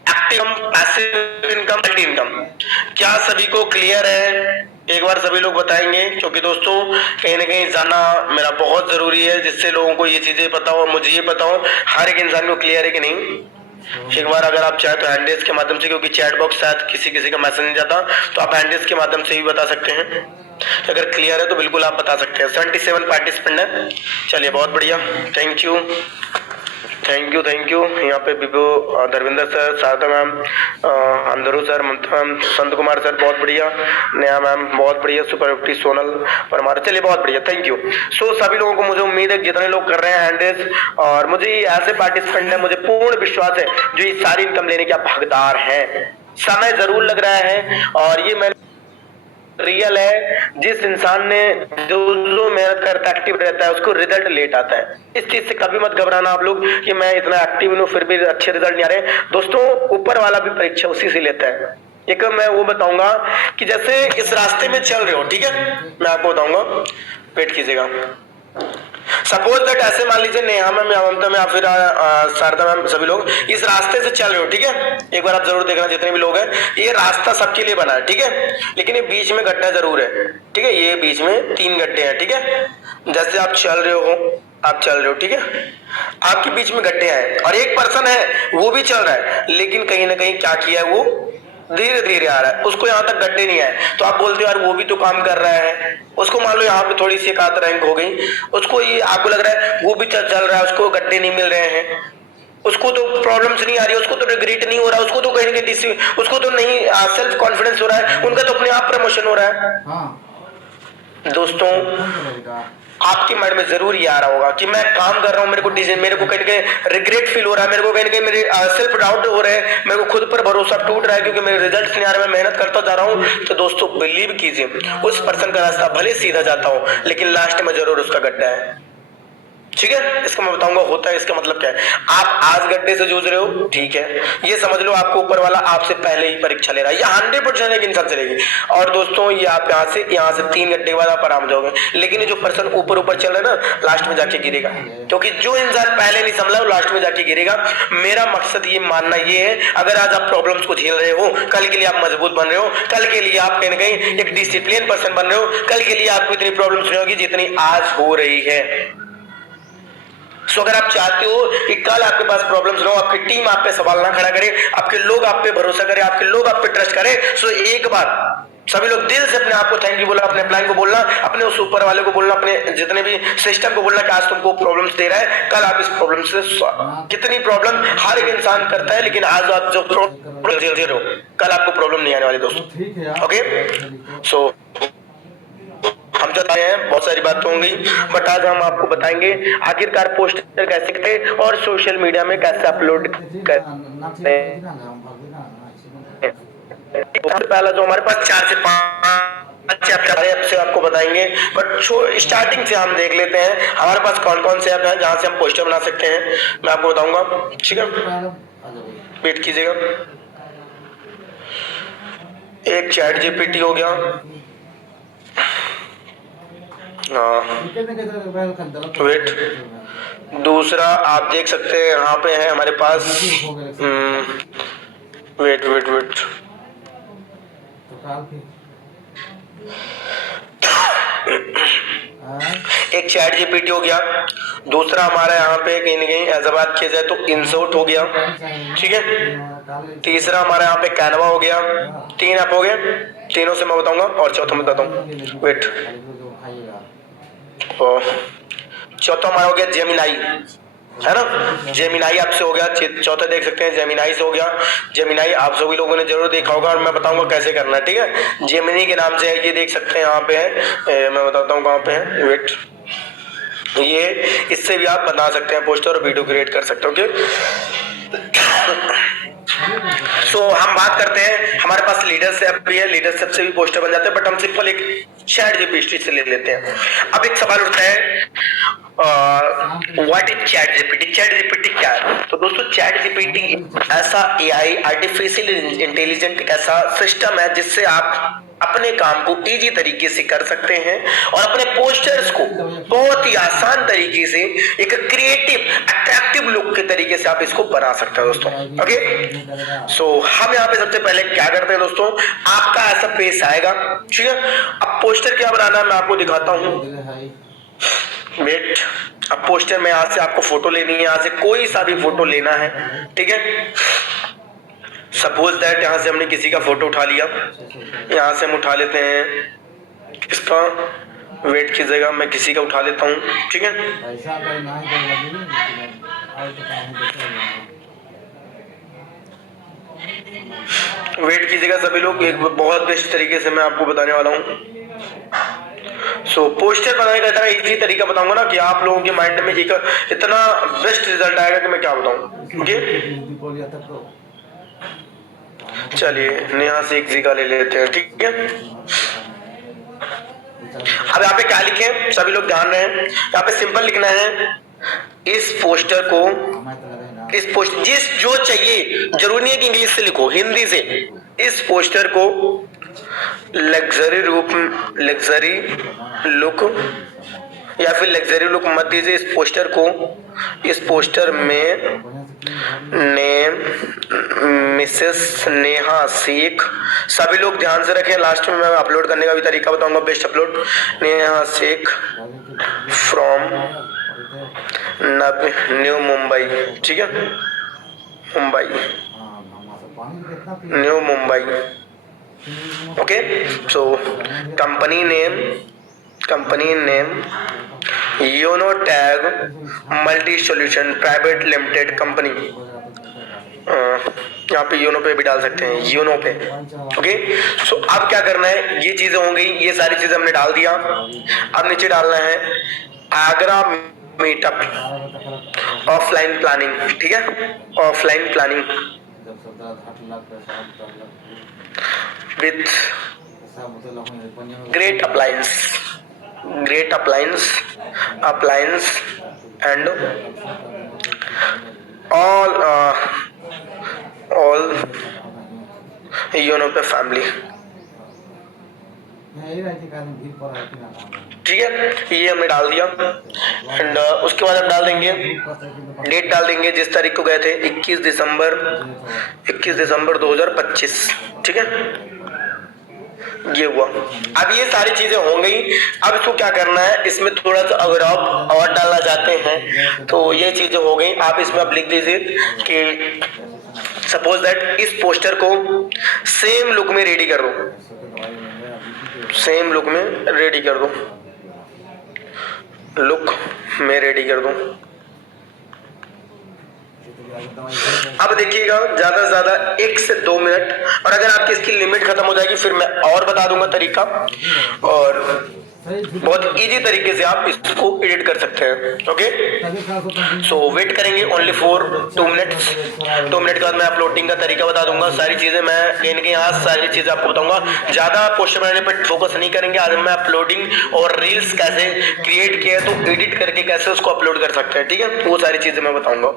active passive income, royalty income, क्या सभी को क्लियर है? एक बार सभी लोग बताएंगे, क्योंकि दोस्तों कहीं ना कहीं जानना मेरा बहुत जरूरी है, जिससे लोगों को ये चीजें पता हो और मुझे ये पता हो हर एक इंसान को क्लियर है कि नहीं। एक बार अगर आप चाहे तो हैंडल्स के माध्यम से, क्योंकि चैट बॉक्स शायद किसी का मैसेज नहीं जाता, तो आप हैंडल्स के माध्यम से भी बता सकते हैं। अगर क्लियर है तो बिल्कुल आप बता सकते हैं। 77 पार्टिसिपेंट है, चलिए बहुत बढ़िया, thank you thank you thank you. यहाँ पे Vibho, Dharmendra sir, Sharda ma'am, Andru sir, Mamta ma'am, Sant Kumar sir बहुत बढ़िया, नेहा मैम बहुत बढ़िया, सुपर 50, सोनल परमार, चलिए बहुत बढ़िया, थैंक यू। सो सभी लोगों को मुझे उम्मीद है जितने लोग कर रहे हैं हैंडल्स, और मुझे ऐसे पार्टिसिपेंट है, मुझे पूर्ण विश्वास है जो ये सारी इनकम लेने के आप हकदार हैं। समय जरूर लग रहा है और ये मैं रियल है, जिस इंसान ने जो मेहनत करता एक्टिव रहता है उसको रिजल्ट लेट आता है। इस चीज से कभी मत घबराना आप लोग कि मैं इतना एक्टिव हूं फिर भी अच्छे रिजल्ट नहीं आ रहे। दोस्तों ऊपर वाला भी परीक्षा उसी से लेता है। एक मैं वो बताऊंगा कि जैसे इस रास्ते में चल रहे हो, ठीक है, मैं आपको बताऊंगा, वेट कीजिएगा। सपोज दैट ऐसे मान लीजिए नेहा मैम या ममता में या फिर शारदा मैम, सभी लोग इस रास्ते से चल रहे हो, ठीक है, एक बार आप जरूर देखना जितने भी लोग हैं, ये रास्ता सबके लिए बना है, ठीक है, लेकिन ये बीच में गड्ढा जरूर है, ठीक है, ये बीच में 3 गड्ढे हैं, ठीक है। जैसे आप चल रहे हो, आप चल रहे हो, ठीक है, आपके बीच में गड्ढे हैं और एक पर्सन है वो भी चल रहा है, लेकिन कहीं ना कहीं क्या किया है, वो धीरे धीरे आ रहा है, उसको यहाँ तक गड्ढे नहीं आए। तो आप बोलते हो यार वो भी तो काम कर रहा है, उसको मान लो यहाँ पे थोड़ी सी एकाध रैंक हो गई, उसको ये आपको लग रहा है वो भी चल रहा है, उसको गड्ढे नहीं मिल रहे हैं, उसको तो प्रॉब्लम्स नहीं आ रही, उसको तो रिग्रेट नहीं हो रहा, उसको तो कहीं ना उसको तो नहीं सेल्फ कॉन्फिडेंस हो रहा है, उनका तो अपने आप प्रमोशन हो रहा है। दोस्तों आपके माइंड में जरूर ये आ रहा होगा कि मैं काम कर रहा हूँ, मेरे को कहीं कहीं रिग्रेट फील हो रहा है, मेरे को कहीं मेरे सेल्फ डाउट हो रहे हैं, मेरे को खुद पर भरोसा टूट रहा है क्योंकि मेरे रिजल्ट नहीं आ रहे, मैं मेहनत करता जा रहा हूँ। तो दोस्तों बिलीव कीजिए, उस पर्सन का रास्ता भले सीधा जाता हो लेकिन लास्ट में जरूर उसका गड्ढा है, ठीक है। इसका मैं बताऊंगा होता है, इसका मतलब क्या है। आप आज गड्ढे से जूझ रहे हो, ठीक है, ये समझ लो आपको ऊपर वाला आपसे पहले ही परीक्षा ले रहा है, ये 100% एक इंसान चलेगी। और दोस्तों ये आप यहाँ से 3 गड्ढे के बाद आप आराम जाओगे, लेकिन ये जो पर्सन ऊपर चल रहा है ना, लास्ट में जाके गिरेगा, क्योंकि जो इंसान पहले नहीं संभला वो लास्ट में जाके गिरेगा। मेरा मकसद ये मानना ये है, अगर आज आप प्रॉब्लम्स को झेल रहे हो, कल के लिए आप मजबूत बन रहे हो, कल के लिए आप कहीं ना कहीं एक डिसिप्लिन पर्सन बन रहे हो, कल के लिए आपको इतनी प्रॉब्लम्स नहीं होगी जितनी आज हो रही है। सो अगर आप चाहते हो कि कल आपके पास प्रॉब्लम्स ना हो, आपकी टीम आप पे सवाल ना खड़ा करे, आपके लोग आप पे भरोसा करे, आपके लोग आप पे ट्रस्ट करे, सो एक बार सभी लोग दिल से अपने आप को थैंक यू बोलना, अपने प्लान को बोलना, अपने उस ऊपर वाले को बोलना, अपने जितने भी सिस्टम को बोलना कि आज तुमको प्रॉब्लम्स दे रहा है, कल आप इस प्रॉब्लम से कितनी प्रॉब्लम हर एक इंसान करता है, लेकिन आज आप जो प्रॉब्लम दे रहे हो कल आपको प्रॉब्लम नहीं आने वाली दोस्तों। ओके, सो हम जो आए हैं बहुत सारी बातें होंगी, बट आज हम आपको बताएंगे आखिरकार पोस्टर कैसे करते हैं और सोशल मीडिया में कैसे अपलोड करते हैं। पहला जो हमारे पास 4 से 5 ऐप से आपको बताएंगे, बट स्टार्टिंग से हम देख लेते हैं हमारे पास कौन कौन से ऐप हैं जहां से हम पोस्टर बना सकते हैं, मैं आपको बताऊंगा। ठीक है, वेट कीजिएगा। एक चैट जीपीटी हो गया, वेट, दूसरा आप देख सकते हैं यहाँ पे है हमारे पास, वेट वेट वेट, एक चैट जीपीटी हो गया, दूसरा हमारा यहाँ पे कहीं ना कहीं ऐसा बात किया जाए तो इंसर्ट हो गया, ठीक है, तीसरा हमारा यहाँ पे कैनवा हो गया। 3 ऐप हो गए, तीनों से मैं बताऊंगा और चौथा मैं बताता हूँ, वेट, चौथा हमारा हो गया जेमिनाई, है ना, जेमिनाई आपसे हो गया, चौथा देख सकते हैं जेमिनाई से हो गया। जेमिनाई आप सभी लोगों ने जरूर देखा होगा और मैं बताऊंगा कैसे करना है, ठीक है। जेमिनी के नाम से है, ये देख सकते हैं यहाँ पे है, मैं बताता हूँ कहाँ पे है, वेट, ये इससे भी आप बना सकते हैं पोस्टर और वीडियो क्रिएट कर सकते हो। ओके, सो हम बात करते हैं, हमारे पास लीडरशिप भी है, लीडरशिप से भी पोस्टर बन जाते हैं, बट हम सिंपल एक चैट जीपीटी से ले लेते हैं। अब एक सवाल उठता है, what is chat GPT? Chat GPT क्या है? तो दोस्तों चैट जीपीटी ऐसा एआई, आर्टिफिशियल इंटेलिजेंट एक ऐसा सिस्टम है जिससे आप अपने काम को इजी तरीके से कर सकते हैं और अपने पोस्टर्स को बहुत ही आसान तरीके से एक क्रिएटिव अट्रैक्टिव लुक के तरीके से आप इसको बना सकते हैं दोस्तों। ओके, सो हम यहाँ पे सबसे पहले क्या करते हैं दोस्तों, आपका ऐसा पेज आएगा, ठीक है। अब पोस्टर क्या बनाना है मैं आपको दिखाता हूँ, वेट, अब पोस्टर में यहाँ से आपको फोटो लेनी है, यहाँ से कोई सा भी फोटो लेना है, ठीक है। सपोज दैट यहाँ से हमने किसी का फोटो उठा लिया, यहाँ से हम उठा लेते हैं इसका, वेट कीजिएगा मैं किसी का उठा लेता हूँ, ठीक है। वेट कीजिएगा सभी लोग, एक बहुत बेस्ट तरीके से मैं आपको बताने वाला हूँ। सो पोस्टर बनाने का इतना इजी तरीका बताऊंगा ना कि आप लोगों के माइंड में एक इतना बेस्ट रिजल्ट आएगा कि मैं क्या बताऊं। ओके, चलिए नेहा से एक जिका ले लेते हैं, ठीक है। अब यहाँ पे क्या लिखे सभी लोग ध्यान रहे, यहाँ पे सिंपल लिखना है, इस पोस्टर को, इस पोस्टर जिस जो चाहिए, जरूरी नहीं है कि इंग्लिश से लिखो, हिंदी से, इस पोस्टर को लग्जरी लुक या फिर लग्जरी लुक मत दीजिए, इस पोस्टर को, इस पोस्टर में नेम मिसेस नेहा शेख, सभी लोग ध्यान से रखें, लास्ट में मैं अपलोड करने का भी तरीका बताऊंगा, best upload, Neha Shaikh from New Mumbai, ठीक है, Mumbai, New Mumbai. Okay, so company name Yono tag multi solution private limited company, यहाँ पे योनो पे भी डाल सकते हैं, योनो पे। ओके, सो अब क्या करना है, ये चीजें हो गई, ये सारी चीजें हमने डाल दिया, अब नीचे डालना है आगरा मीटअप ऑफलाइन प्लानिंग, ठीक है, offline planning with great appliance and all YONO पे फैमिली, ठीक है, ये हमने डाल दिया। एंड उसके बाद हम डाल देंगे डेट, डाल देंगे जिस तारीख को गए थे, 21 दिसंबर 2025, ठीक है। ये हुआ। अब ये सारी चीजें हो गई। अब इसको क्या करना है, इसमें थोड़ा सा अगर आप और डालना चाहते हैं तो ये चीजें हो गई। आप इसमें अब लिख दीजिए कि सपोज दैट इस पोस्टर को सेम लुक में रेडी कर दो, सेम लुक में रेडी कर दो, लुक में रेडी कर दो। अब देखिएगा ज्यादा से ज्यादा 1 से 2 मिनट, और अगर आपकी इसकी लिमिट खत्म हो जाएगी फिर मैं और बता दूंगा तरीका, और बहुत इजी तरीके से आप इसको एडिट कर सकते हैं। ओके, सो वेट करेंगे ओनली फॉर 2 मिनट्स। 2 मिनट के बाद मैं अपलोडिंग का तरीका बता दूंगा। सारी चीजें मैं कहीं के यहाँ सारी चीजें आपको बताऊंगा। ज्यादा पोस्टर बनाने पर फोकस नहीं करेंगे आज। मैं अपलोडिंग और रील्स कैसे क्रिएट किया है तो एडिट करके कैसे उसको अपलोड कर सकते हैं, ठीक है, वो सारी चीजें मैं बताऊंगा।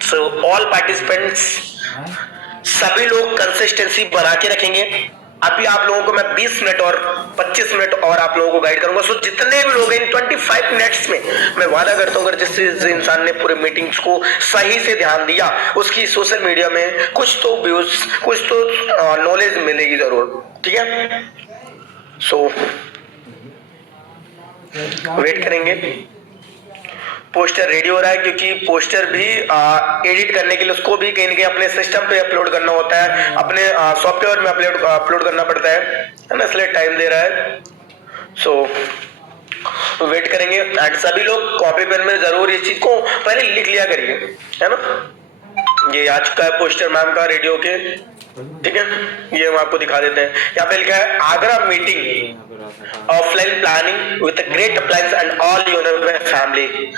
So all participants, सभी लोग कंसिस्टेंसी बना के रखेंगे। अभी आप लोगों को मैं 20 मिनट और 25 मिनट और आप लोगों को गाइड करूंगा। सो जितने भी लोग इन 25 मिनट्स में मैं वादा करता हूँ अगर जिस इंसान ने पूरे मीटिंग्स को सही से ध्यान दिया उसकी सोशल मीडिया में कुछ तो व्यूज, कुछ तो नॉलेज मिलेगी जरूर, ठीक है। सो वेट करेंगे। पोस्टर रेडी हो रहा है क्योंकि पोस्टर भी एडिट करने के लिए उसको भी कहीं ना कहीं अपने सिस्टम पे अपलोड करना होता है, अपने सॉफ्टवेयर में अपलोड करना पड़ता है ना, इसलिए टाइम दे रहा है। सो वेट करेंगे। एंड सभी लोग कॉपी पेन में जरूर इस चीज को पहले लिख लिया करिए, है ना। ये आज का है पोस्टर मैम का रेडियो के, ठीक है, ये हम आपको दिखा देते हैं। यहाँ पे लिखा है Agra meeting offline planning with great appliance and all Uno family.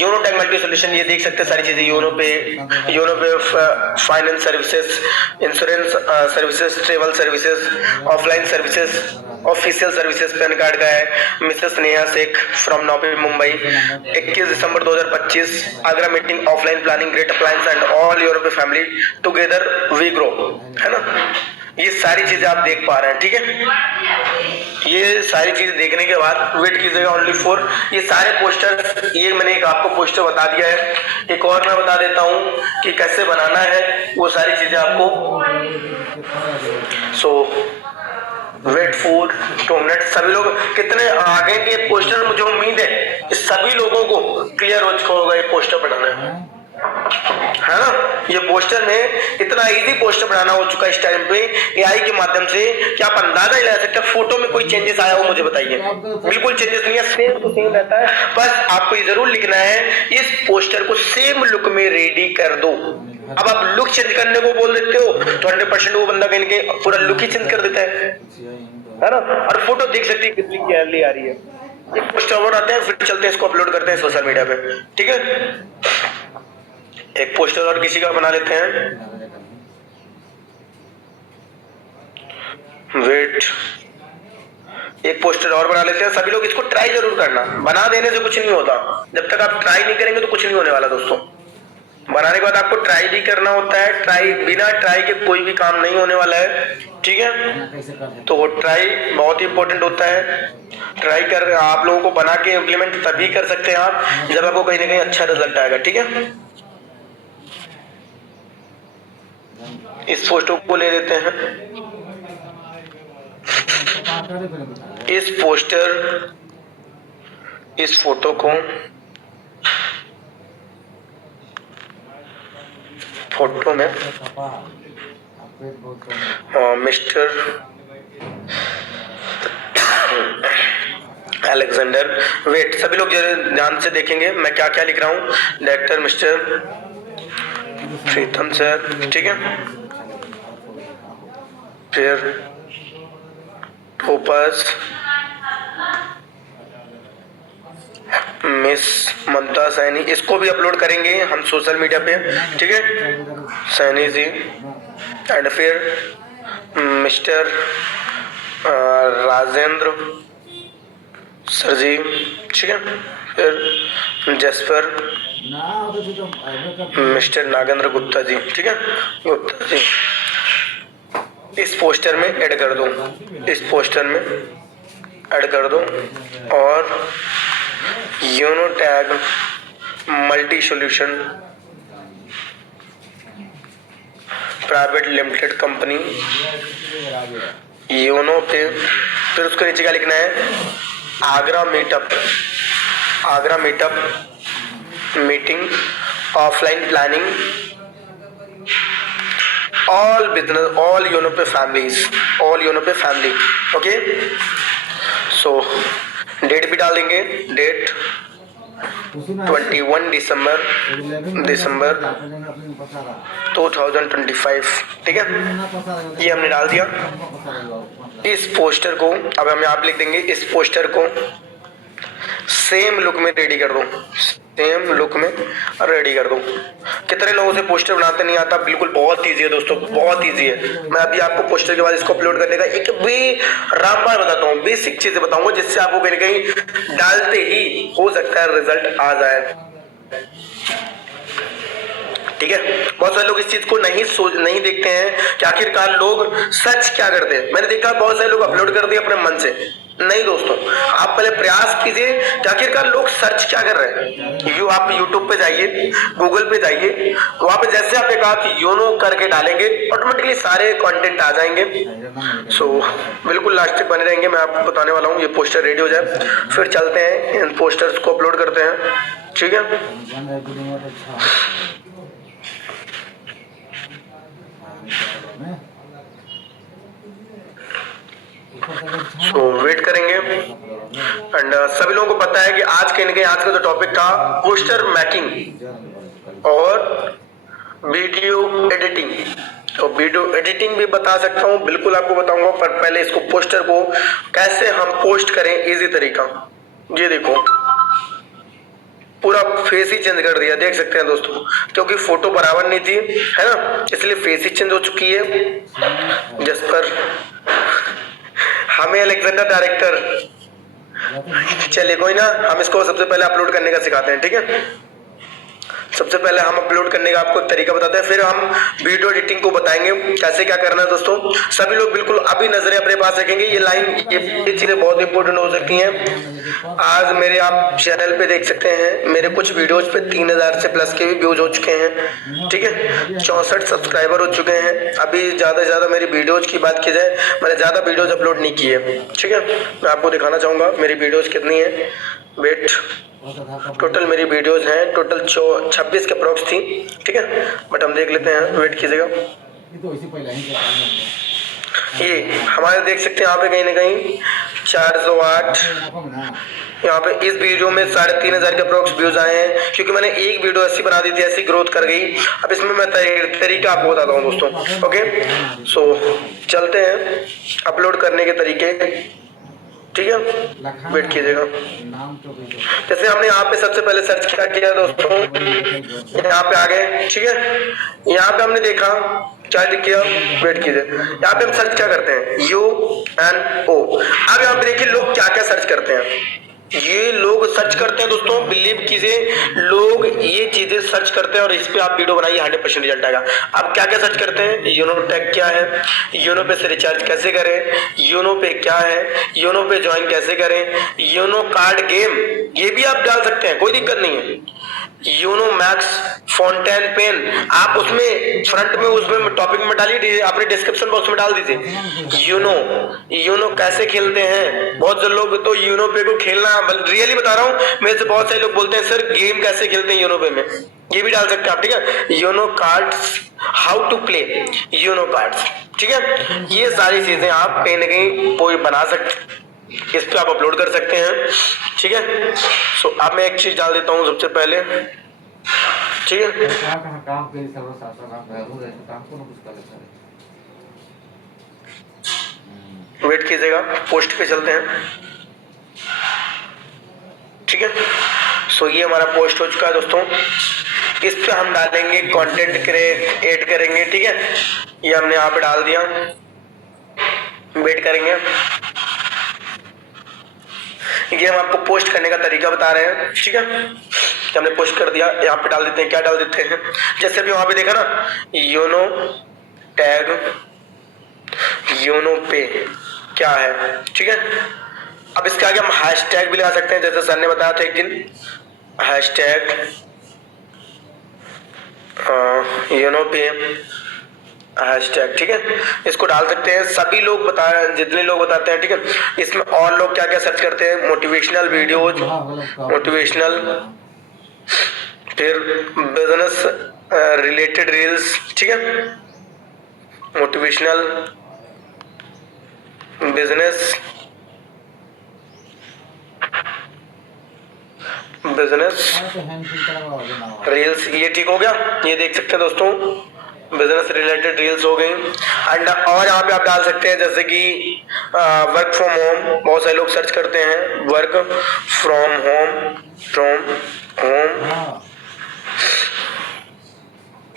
Uno tech multi solution, ये देख सकते हैं सारी चीजें यूनो पे finance services, insurance services, travel services, offline services, official services pan card का है। मिसेस नेहा शेख फ्रॉम नौपी मुंबई, 21 दिसंबर 2025। Agra meeting offline planning great appliance and all Europe family together we grow, है ना। ये सारी चीजें आप देख पा रहे हैं, ठीक है। ये सारी चीजें देखने के बाद वेट कीजिएगा ओनली फॉर ये सारे पोस्टर। ये मैंने एक आपको पोस्टर बता दिया है, एक और मैं बता देता हूँ कि कैसे बनाना है वो सारी चीजें आपको। सो वेट फॉर 2 मिनट। सभी लोग कितने आगे के पोस्टर, मुझे उम्मीद है सभी लोगों को क्लियर हो चुका होगा ये पोस्टर बनाना है ना। ये पोस्टर में इतना इजी पोस्टर बनाना हो चुका है इस टाइम पे एआई के माध्यम से कि आप अंदाजा ही लगा सकते हैं। फोटो में कोई चेंजेस आया हो मुझे बताइए? बिल्कुल चेंजेस नहीं है, सेम टू सेम रहता है। बस आपको ये जरूर लिखना है इस पोस्टर को सेम लुक में रेडी कर दो। अब आप लुक चेंज करने को बोल देते हो तो 100% वो बंदा कहीं के पूरा लुक ही चेंज कर देता है ना। और फोटो देख सकते हैं कितनी क्लियरली आ रही है। एक पोस्टर और आते हैं, फिर चलते हैं इसको अपलोड करते हैं सोशल मीडिया पे, ठीक है। एक पोस्टर और किसी का बना लेते हैं। वेट, एक पोस्टर और बना लेते हैं। सभी लोग इसको ट्राई जरूर करना, बना देने से कुछ नहीं होता। जब तक आप ट्राई नहीं करेंगे तो कुछ नहीं होने वाला दोस्तों। बनाने के बाद आपको ट्राई भी करना होता है। ट्राई, बिना ट्राई के कोई भी काम नहीं होने वाला है, ठीक है। तो ट्राई बहुत ही इंपॉर्टेंट होता है। ट्राई कर आप लोगों को बना के इम्प्लीमेंट तभी कर सकते हैं आप जब आपको कहीं ना कहीं अच्छा रिजल्ट आएगा, ठीक है। इस फोटो को ले लेते हैं। इस फोटो को फोटो में मिस्टर अलेक्जेंडर, वेट सभी लोग ध्यान से देखेंगे मैं क्या क्या लिख रहा हूँ। डायरेक्टर मिस्टर प्रीतम सर, ठीक है। फिर टोपस मिस ममता सैनी, इसको भी अपलोड करेंगे हम सोशल मीडिया पे, ठीक है, सैनी जी। एंड फिर मिस्टर राजेंद्र सर जी, ठीक है। फिर जसपर मिस्टर नागेंद्र गुप्ता जी, ठीक है, गुप्ता जी। इस पोस्टर में ऐड कर दो, इस पोस्टर में ऐड कर दो। और Yuno tag multi solution private limited company Yono पे। फिर उसके नीचे क्या लिखना है, Agra meetup meeting offline planning all business all Yono पे फैमिली। ओके, सो डेट भी डाल देंगे, डेट 21 दिसंबर 2025। ठीक है, ये हमने डाल दिया। इस पोस्टर को अब हम यहाँ पे लिख देंगे, इस पोस्टर को सेम लुक में रेडी कर दो, कितने लोगों से पोस्टर बनाते नहीं आता? बिल्कुल बहुत ईजी है दोस्तों, बहुत ईजी है। मैं अभी आपको पोस्टर के बाद इसको अपलोड करने का एक भी रामबाण बताता हूँ, बेसिक चीजें बताऊंगा जिससे आपको कहीं ना कहीं डालते ही हो सकता है रिजल्ट आ जाए। ठीक है, बहुत सारे लोग इस चीज को नहीं देखते हैं कि आखिरकार लोग सच क्या करते हैं। मैंने देखा बहुत सारे लोग अपलोड करते हैं अपने मन से। नहीं दोस्तों, आप पहले प्रयास कीजिए कि आखिरकार लोग सर्च क्या कर रहे हैं। आप यूट्यूब पे जाइए, गूगल पे जाइए, वहां पे जैसे आपने कहा कि योनो करके डालेंगे ऑटोमेटिकली सारे कंटेंट आ जाएंगे। सो बिल्कुल लास्ट तक बने रहेंगे, मैं आपको बताने वाला हूँ। ये पोस्टर रेडी हो जाए फिर चलते हैं इन पोस्टर्स को अपलोड करते हैं। ठीक है, तो वेट करेंगे। एंड सभी लोगों को पता है कि आज कहीं ना कहीं आज का जो टॉपिक था पोस्टर मेकिंग और वीडियो एडिटिंग, तो वीडियो एडिटिंग भी बता सकता हूँ, बिल्कुल आपको बताऊंगा। पर पहले इसको पोस्टर को कैसे हम पोस्ट करें, इजी तरीका। ये देखो पूरा फेस ही चेंज कर दिया, देख सकते हैं दोस्तों, क्योंकि फोटो बराबर नहीं थी, है ना, इसलिए फेस ही चेंज हो चुकी है। जिस पर हमें अलेक्जेंडर डायरेक्टर, चलिए कोई ना, हम इसको सबसे पहले अपलोड करने का सिखाते हैं। ठीक है, सबसे पहले हम अपलोड करने का आपको तरीका बताते हैं, फिर हम वीडियो एडिटिंग को बताएंगे कैसे क्या करना है। दोस्तों सभी लोग बिल्कुल अभी नजरें अपने पास रखेंगे, ये लाइन ये चीजें बहुत इंपॉर्टेंट हो सकती हैं। आज मेरे आप चैनल पे देख सकते हैं, मेरे कुछ वीडियोज पे 3000 से प्लस के भी व्यूज हो चुके हैं। ठीक है, 64 सब्सक्राइबर हो चुके हैं। अभी ज्यादा से ज्यादा मेरी वीडियोज की बात की जाए, मैंने ज्यादा वीडियोज अपलोड नहीं की है। ठीक है, मैं आपको दिखाना चाहूंगा मेरी वीडियोज कितनी है। वेट, टोटल मेरी वीडियोस हैं टोटल 26 के अप्रॉक्स थी। ठीक है, बट हम देख लेते हैं, वेट कीजिएगा। ये हमारे देख सकते हैं यहाँ पे कहीं ना कहीं 408, यहाँ पे इस वीडियो में 3500 के अप्रॉक्स व्यूज आए हैं, क्योंकि मैंने एक वीडियो ऐसी बना दी थी, ऐसी ग्रोथ कर गई। अब इसमें मैं तरीका आपको बताता हूँ दोस्तों। ओके, सो चलते हैं अपलोड करने के तरीके। ठीक है, वेट कीजिएगा। जैसे हमने यहाँ पे सबसे पहले सर्च क्या किया दोस्तों, यहाँ पे आ गए। ठीक है, यहाँ पे हमने देखा क्या किया, वेट कीजिए। यहाँ पे हम सर्च क्या करते हैं, UNO। अब यहाँ पे देखिए लोग क्या क्या सर्च करते हैं। ये लोग सर्च करते हैं दोस्तों, बिलीव कीजिए, लोग ये चीजें सर्च करते हैं और इस पे आप वीडियो बनाइए 100% रिजल्ट आएगा। अब क्या क्या सर्च करते हैं, योनो टैग क्या है, योनो पे से रिचार्ज कैसे करें, योनो पे क्या है, योनो पे ज्वाइन कैसे करें, योनो कार्ड गेम, ये भी आप डाल सकते हैं, कोई दिक्कत नहीं है। योनो मैक्स फाउंटेन पेन, आप उसमें फ्रंट में उसमें टॉपिक में डालिए, अपने डिस्क्रिप्शन बॉक्स में डाल दीजिए। योनो कैसे खेलते हैं, बहुत से लोग तो योनो पे को खेलना, रियली बता रहा हूँ, मेरे से बहुत सारे लोग बोलते हैं सर गेम कैसे खेलते हैं योनो पे में, ये भी डाल सकते हैं आप। ठीक है, Yono cards, how to play Yono cards. ठीक है, ये सारी चीजें आप कहीं ना कहीं कोई बना सकते, इस पे आप अपलोड कर सकते हैं। ठीक है, सो अब मैं एक चीज डाल देता हूँ सबसे पहले। ठीक है, वेट कीजिएगा, पोस्ट पे चलते हैं। ठीक है, सो ये हमारा पोस्ट हो चुका है दोस्तों। इस पे हम डालेंगे कंटेंट क्रिएट ऐड करेंगे। ठीक है, ये हमने यहाँ पे डाल दिया, वेट करेंगे। ये हम आपको पोस्ट करने का तरीका बता रहे हैं। ठीक है, हमने पोस्ट कर दिया, यहाँ पे डाल देते हैं, क्या डाल देते हैं, जैसे भी वहां पे देखा ना, योनो टैग, योनो पे क्या है। ठीक है, अब इसके आगे हम हैशटैग भी लगा सकते हैं, जैसे सर ने बताया था एक दिन, हैशटैग योनो पे हैशटैग, ठीक है, इसको डाल सकते हैं। सभी लोग बता, जितने लोग बताते हैं, ठीक है। इसमें और लोग क्या क्या सर्च करते हैं, मोटिवेशनल वीडियोज, मोटिवेशनल, फिर बिजनेस रिलेटेड रील्स, ठीक है, मोटिवेशनल, बिजनेस रील्स, ये ठीक हो गया। ये देख सकते हैं दोस्तों, बिजनेस रिलेटेड रील्स हो गई। एंड और यहाँ पे आप डाल सकते हैं जैसे कि वर्क फ्रॉम होम, बहुत सारे लोग सर्च करते हैं वर्क फ्रॉम होम,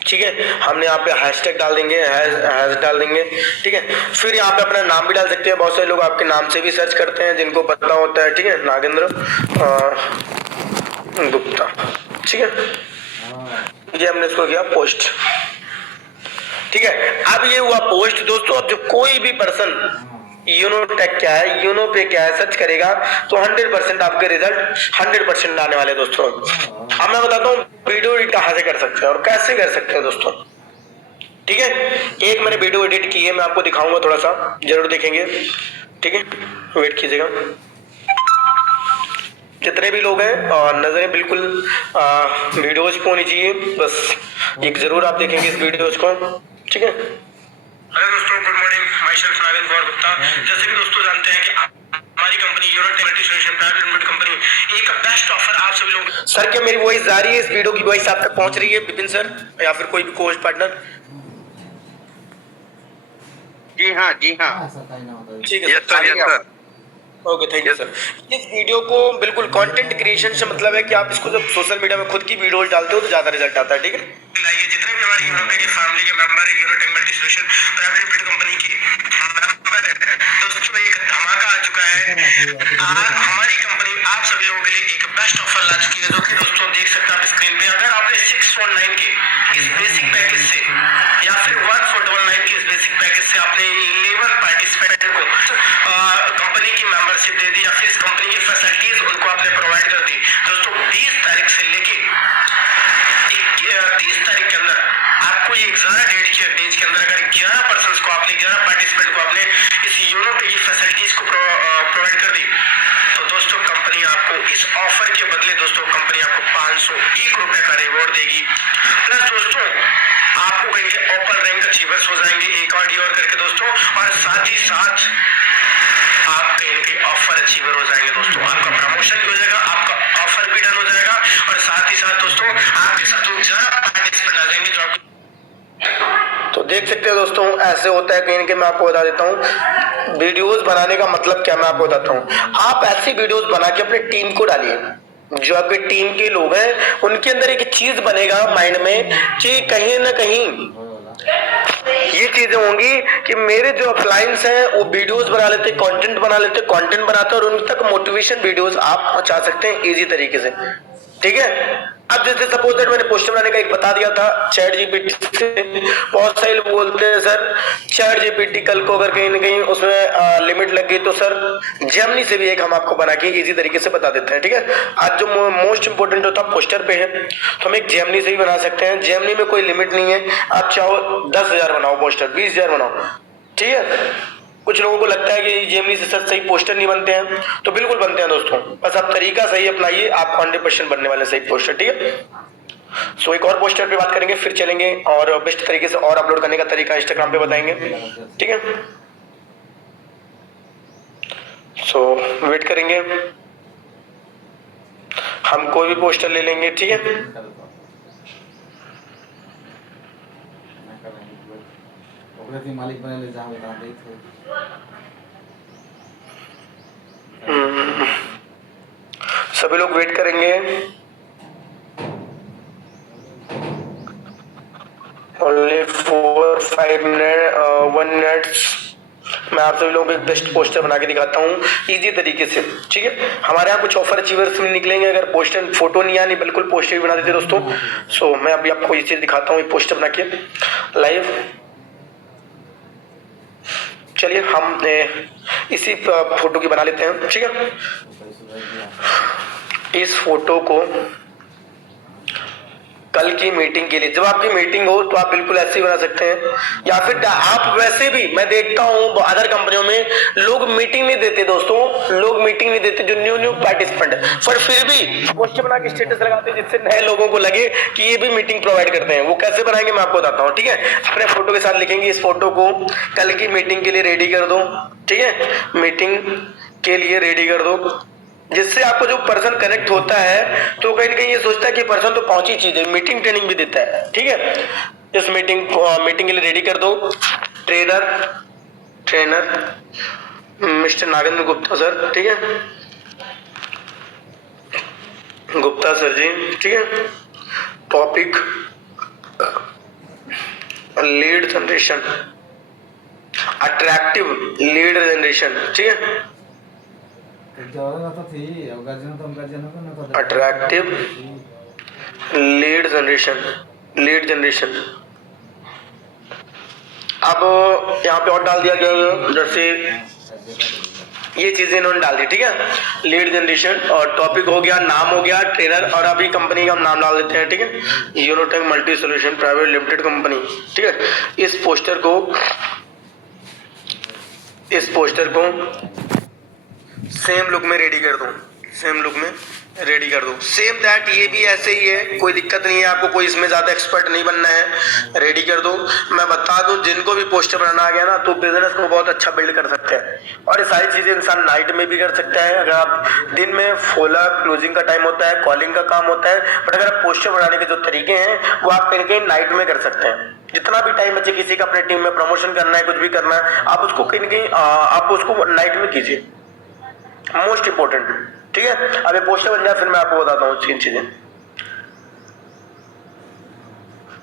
ठीक है। हमने यहाँ पे हैशटैग डाल देंगे, हैश डाल देंगे, ठीक है। फिर यहाँ पे अपना नाम भी डाल सकते हैं, बहुत सारे लोग आपके नाम से भी सर्च करते हैं जिनको पता होता है, ठीक है, नागेंद्र गुप्ता, ठीक है। ये हमने इसको किया पोस्ट, ठीक है। अब ये हुआ पोस्ट दोस्तों। अब जो कोई भी पर्सन यूनो टेक क्या है, यूनो पे क्या है सर्च करेगा तो 100% आपके रिजल्ट 100% आने वाले दोस्तों। अब मैं बताता हूँ वीडियो एडिट कहाँ से कर सकते हैं और कैसे कर सकते हैं दोस्तों, ठीक है। एक मैंने वीडियो एडिट की है, मैं आपको दिखाऊंगा, थोड़ा सा जरूर देखेंगे, ठीक है, वेट कीजिएगा। जितने भी लोग हैं और नजरें बिल्कुल वीडियोज पे होनी चाहिए, बस एक जरूर आप देखेंगे इस वीडियोज को, ठीक है। हेलो दोस्तों, good morning, my self Nagendra Kumar Gupta. जैसे कि दोस्तों जानते हैं कि हमारी company unit multi solution private limited company एक बेस्ट ऑफर आप सभी लोग। सर क्या मेरी वॉइस जा रही है, इस वीडियो की वॉइस आप तक पहुंच रही है विपिन सर या फिर कोई भी कोच पार्टनर? जी हाँ, ठीक है sir, okay, thank you sir. इस वीडियो को बिल्कुल कंटेंट क्रिएशन से मतलब है कि आप इसको जब सोशल मीडिया में खुद की वीडियो डालते हो तो ज्यादा रिजल्ट आता है, ठीक है। लाइए जितने भी हमारी यूनिट की फैमिली के मेंबर है, unit multi solution private limited company के दोस्तों, एक धमाका आ चुका है। हमारी कंपनी आप सभी लोगों के लिए एक बेस्ट ऑफर लॉन्च की है, जो कि दोस्तों देख सकते हैं आप स्क्रीन पे। अगर आपने 619 के इस बेसिक पैकेज से या फिर 1419 के इस बेसिक पैकेज से आपने 11 पार्टिसिपेंट को कंपनी की मेंबरशिप दे दी या फिर इस कंपनी की फैसिलिटीज उनको आपने प्रोवाइड कर दी दोस्तों, 20 तारीख से लेके 30 तारीख के अंदर आपको ये 11 डेज के अंदर अगर 11 पर्सन को आपने 11 पार्टिसिपेंट को आपने इस यूनो पे की फैसिलिटीज को प्रोवाइड कर दी तो दोस्तों कंपनी आपको इस ऑफर के बदले दोस्तों कंपनी आपको 501 रुपए का रिवॉर्ड देगी। प्लस दोस्तों आपको कहेंगे ओपन रैंक अचीवर्स हो जाएंगे एक और करके दोस्तों, और साथ ही साथ आप कहीं के ऑफर अचीवर हो जाएंगे दोस्तों। आपका प्रमोशन भी हो जाएगा, आपका ऑफर भी डन हो जाएगा और साथ ही साथ दोस्तों आपके साथ ज्यादा पार्टिसिपेंट आ जाएंगे जो तो देख सकते हैं दोस्तों, ऐसे होता है कहीं कि मैं आपको बता देता हूँ वीडियोस बनाने का मतलब क्या मैं आपको बताता हूँ। आप ऐसी वीडियोस बना के अपनी टीम को डालिए, जो आपके टीम के लोग हैं उनके अंदर एक चीज बनेगा माइंड में कि कहीं ना कहीं ये चीजें होंगी कि मेरे जो अपलाइंस हैं वो वीडियोस बना लेते, कंटेंट बना लेते, कंटेंट बनाते और उन तक मोटिवेशन वीडियोस आप पहुंचा सकते हैं इजी तरीके से, ठीक है। अब जैसे सपोज दैट मैंने पोस्टर बनाने का एक बता दिया था चैट जीपीटी से, बहुत सारे लोग बोलते हैं सर चैट जीपीटी कल को अगर कहीं ना कहीं उसमें लिमिट लग गई तो सर जेमिनी से भी एक हम आपको बना के इजी तरीके से बता देते हैं, ठीक है। आज जो मोस्ट इंपोर्टेंट होता है पोस्टर पे है तो हम एक जेमिनी से भी बना सकते हैं। जेमिनी में कोई लिमिट नहीं है, आप चाहो 10,000 बनाओ पोस्टर, 20,000 बनाओ, ठीक है। कुछ लोगों को लगता है कि जेमिनी से सर सही पोस्टर नहीं बनते हैं, तो बिल्कुल बनते हैं दोस्तों, बस आप तरीका सही अपनाइए, आपको 100% बनने वाले सही पोस्टर, ठीक है। सो एक और पोस्टर पे बात करेंगे, फिर चलेंगे और बेस्ट तरीके से और अपलोड करने का तरीका इंस्टाग्राम पे बताएंगे, ठीक है। सो वेट करेंगे, हम कोई भी पोस्टर ले लेंगे, ठीक है। मालिक बने ले जहाँ बता रही थे। सभी लोग वेट करेंगे, ओनली 4-5 मिनट 1 मिनट्स मैं आप सभी लोगों को एक बेस्ट पोस्टर बना के दिखाता हूँ इजी तरीके से, ठीक है। हमारे यहाँ कुछ ऑफर अचीवर्स में निकलेंगे अगर पोस्टर फोटो नहीं आनी, बिल्कुल पोस्टर भी बना देते दोस्तों। सो मैं अभी आपको ये चीज दिखाता हूँ, एक पोस्टर बना के लाइव। चलिए हम इसी फोटो की बना लेते हैं, ठीक है। इस फोटो को कल की मीटिंग के लिए। जब आपकी मीटिंग हो तो आप बिल्कुल ऐसे ही बना सकते हैं, या फिर आप वैसे भी, मैं देखता हूँ अदर कंपनियों में लोग मीटिंग नहीं देते दोस्तों, लोग मीटिंग नहीं देते जो न्यू पार्टिसिपेंट, पर फिर भी पोस्टर बना के स्टेटस लगाते हैं जिससे नए लोगों को लगे कि ये भी मीटिंग प्रोवाइड करते हैं। वो कैसे बनाएंगे मैं आपको बताता हूँ, ठीक है। अपने फोटो के साथ लिखेंगे इस फोटो को कल की मीटिंग के लिए रेडी कर दो, ठीक है, मीटिंग के लिए रेडी कर दो, जिससे आपको जो पर्सन कनेक्ट होता है तो कहीं ना कहीं ये सोचता है कि पर्सन तो पहुंची चीज है, मीटिंग ट्रेनिंग भी देता है, ठीक है। इस मीटिंग के लिए रेडी कर दो। Trainer mister Nagendra Gupta sir, ठीक है, गुप्ता सर जी, ठीक है। Topic lead generation, attractive lead generation, ठीक है, अट्रैक्टिव लीड जनरेशन। अब यहाँ पे और डाल दिया गया, जैसे ये चीजें इन्होंने डाल दी, ठीक है। लीड जनरेशन और टॉपिक हो गया, नाम हो गया, ट्रेनर, और अभी कंपनी का हम नाम डाल देते हैं, ठीक है, Uno Tech multi solution private limited company, ठीक है। इस पोस्टर को सेम लुक में रेडी कर दो, सेम दैट ये भी ऐसे ही है, कोई दिक्कत नहीं है, आपको कोई इसमें ज्यादा एक्सपर्ट नहीं बनना है, रेडी कर दो। मैं बता दूं जिनको भी पोस्टर बनाना आ गया ना तो बिजनेस को बहुत अच्छा बिल्ड कर सकते हैं, और ये सारी चीजें इंसान नाइट में भी कर सकता है। अगर आप दिन में फॉलो क्लोजिंग का टाइम होता है, कॉलिंग का काम होता है, बट अगर आप पोस्टर बनाने के जो तरीके हैं वो आप कहीं कहीं नाइट में कर सकते हैं। जितना भी टाइम बचे, किसी का अपने टीम में प्रमोशन करना है, कुछ भी करना है, आप उसको कहीं कहीं आप उसको नाइट में कीजिए, मोस्ट इंपोर्टेंट, ठीक है। अब ये पोस्टर बन जाए फिर मैं आपको बताता हूँ तीन चीजें।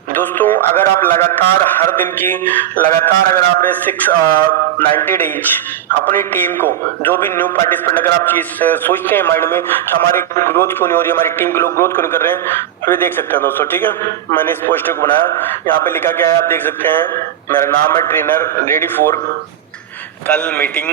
दोस्तों अगर आप लगातार हर दिन की अगर आपने 90 डेज अपनी टीम को, जो भी न्यू पार्टिसिपेंट, अगर आप चीज सोचते हैं माइंड में हमारी ग्रोथ क्यों नहीं हो रही, हमारी टीम के लोग ग्रोथ क्यों नहीं कर रहे हैं, तो ये देख सकते हैं दोस्तों, ठीक है। मैंने इस पोस्टर को बनाया, यहाँ पे लिखा गया है, आप देख सकते हैं, मेरा नाम है ट्रेनर, रेडी फॉर कल meeting,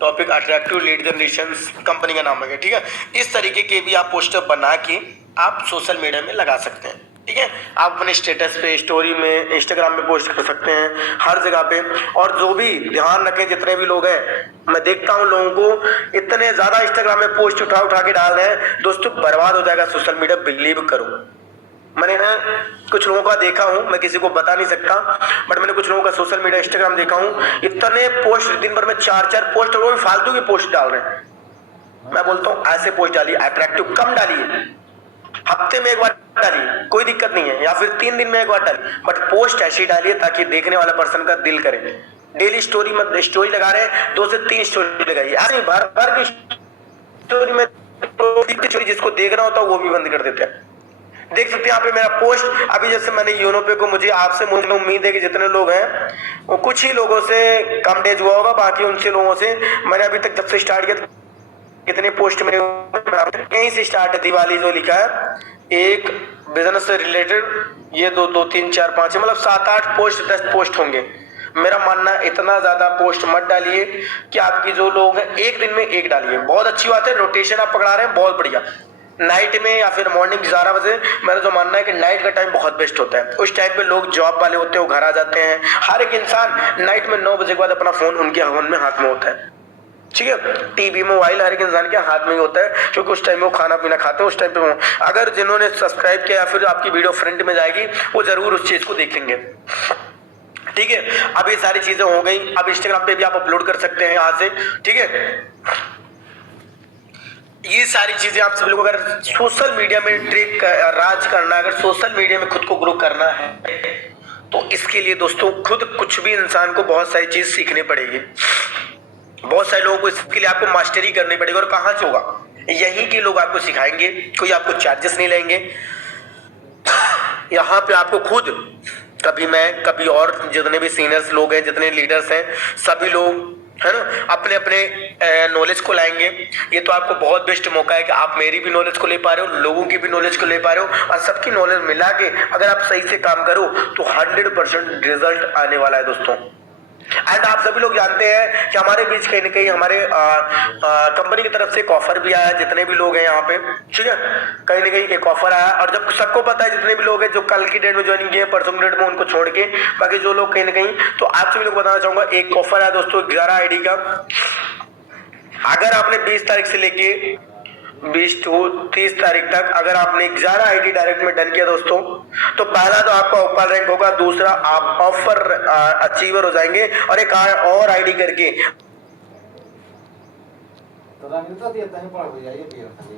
topic attractive lead generation, company का नाम है, ठीक है। इस तरीके के भी आप पोस्टर बना के आप सोशल मीडिया में लगा सकते हैं, ठीक है। आप अपने स्टेटस पे, स्टोरी में, इंस्टाग्राम में पोस्ट कर सकते हैं, हर जगह पे। और जो भी ध्यान रखें, जितने भी लोग हैं, मैं देखता हूँ लोगों को इतने ज्यादा इंस्टाग्राम में पोस्ट उठा के डाल रहे हैं, दोस्तों बर्बाद हो जाएगा सोशल मीडिया, बिलीव करो। मैंने ना कुछ लोगों का देखा हूँ, मैं किसी को बता नहीं सकता, बट मैंने कुछ लोगों का सोशल मीडिया इंस्टाग्राम देखा हूँ, इतने पोस्ट दिन भर में 4 पोस्ट, और वो भी फालतू की पोस्ट डाल रहे हैं। मैं बोलता हूँ ऐसे पोस्ट डालिए, अट्रैक्टिव कम डालिए, हफ्ते में एक बार डालिए, कोई दिक्कत नहीं है, या फिर 3 दिन में एक बार डालिए, बट पोस्ट ऐसी डालिए ताकि देखने वाला पर्सन का दिल करे। डेली स्टोरी में स्टोरी लगा रहे हैं, 2 से 3 स्टोरी लगाइए, ऐसे भर की स्टोरी में जिसको देख रहा होता है वो भी बंद कर देते हैं। देख सकते हैं यहाँ पे मेरा पोस्ट, अभी जैसे मैंने यूनो पे को, मुझे उम्मीद है कि जितने लोग हैं वो कुछ ही लोगों से कम डेज हुआ होगा, बाकी उनसे लोगों से मैंने अभी तक जब से स्टार्ट किया कितने पोस्ट मेरे यहीं से स्टार्ट है। दिवाली जो लिखा है, एक बिजनेस से रिलेटेड, ये 2 3 4 5 मतलब 7 8 पोस्ट 10 पोस्ट होंगे। मेरा मानना है इतना ज्यादा पोस्ट मत डालिए कि आपकी जो लोग हैं एक दिन में एक डालिए, बहुत अच्छी बात है। रोटेशन आप पकड़ा रहे हैं, बहुत बढ़िया। नाइट में या फिर मॉर्निंग 11 बजे, मेरा जो मानना है कि नाइट का टाइम बहुत बेस्ट होता है। उस टाइम पे लोग जॉब वाले होते हैं, वो घर आ जाते हैं। हर एक इंसान नाइट में 9 बजे के बाद अपना फोन उनके हवन में हाथ में होता है, ठीक है। टीवी मोबाइल हर एक इंसान के हाथ में ही होता है, क्योंकि उस टाइम में वो खाना पीना खाते हैं। उस टाइम पे अगर जिन्होंने सब्सक्राइब किया या फिर आपकी वीडियो फ्रंट में जाएगी, वो जरूर उस चीज को देखेंगे, ठीक है। अब ये सारी चीजें हो गई। अब इंस्टाग्राम पे भी आप अपलोड कर सकते हैं यहाँ से, ठीक है। ये सारी चीजें आप सब लोग अगर सोशल मीडिया में राज करना है, अगर सोशल मीडिया में खुद को ग्रो करना है, तो इसके लिए दोस्तों खुद कुछ भी इंसान को बहुत सारी चीज सीखनी पड़ेगी। बहुत सारे लोगों को इसके लिए आपको मास्टरी करनी पड़ेगी। और कहाँ से होगा? यहीं के लोग आपको सिखाएंगे, कोई आपको चार्जेस नहीं लेंगे। यहाँ पे आपको खुद, कभी मैं, कभी और जितने भी सीनियर्स लोग हैं, जितने लीडर्स हैं, सभी लोग है ना, अपने अपने नॉलेज को लाएंगे। ये तो आपको बहुत बेस्ट मौका है कि आप मेरी भी नॉलेज को ले पा रहे हो, लोगों की भी नॉलेज को ले पा रहे हो, और सबकी नॉलेज मिला के अगर आप सही से काम करो तो 100% रिजल्ट आने वाला है दोस्तों। एंड आप सभी लोग जानते हैं कि हमारे बीच कहीं ना कहीं हमारे कंपनी की तरफ से एक ऑफर भी आया, जितने भी लोग हैं यहाँ पे, ठीक है, कहीं ना कहीं एक ऑफर आया। और जब सबको पता है, जितने भी लोग हैं जो कल की डेट में ज्वाइनिंग किए, परसों की डेट में, उनको छोड़ के बाकी जो लोग कहीं ना कहीं, तो आप सभी लोग बताना चाहूंगा एक ऑफर है दोस्तों 11 आईडी का। अगर आपने 20 तारीख से लेके 20 to 30 तारीख तक अगर आपने 11 आईडी डायरेक्ट में डन किया दोस्तों, तो पहला तो आपका ऊपर रैंक होगा, दूसरा आप ऑफर अचीवर हो जाएंगे, और एक और आईडी करके तो रानी तो दिया तने पड़ा हो जाइए फिर खाली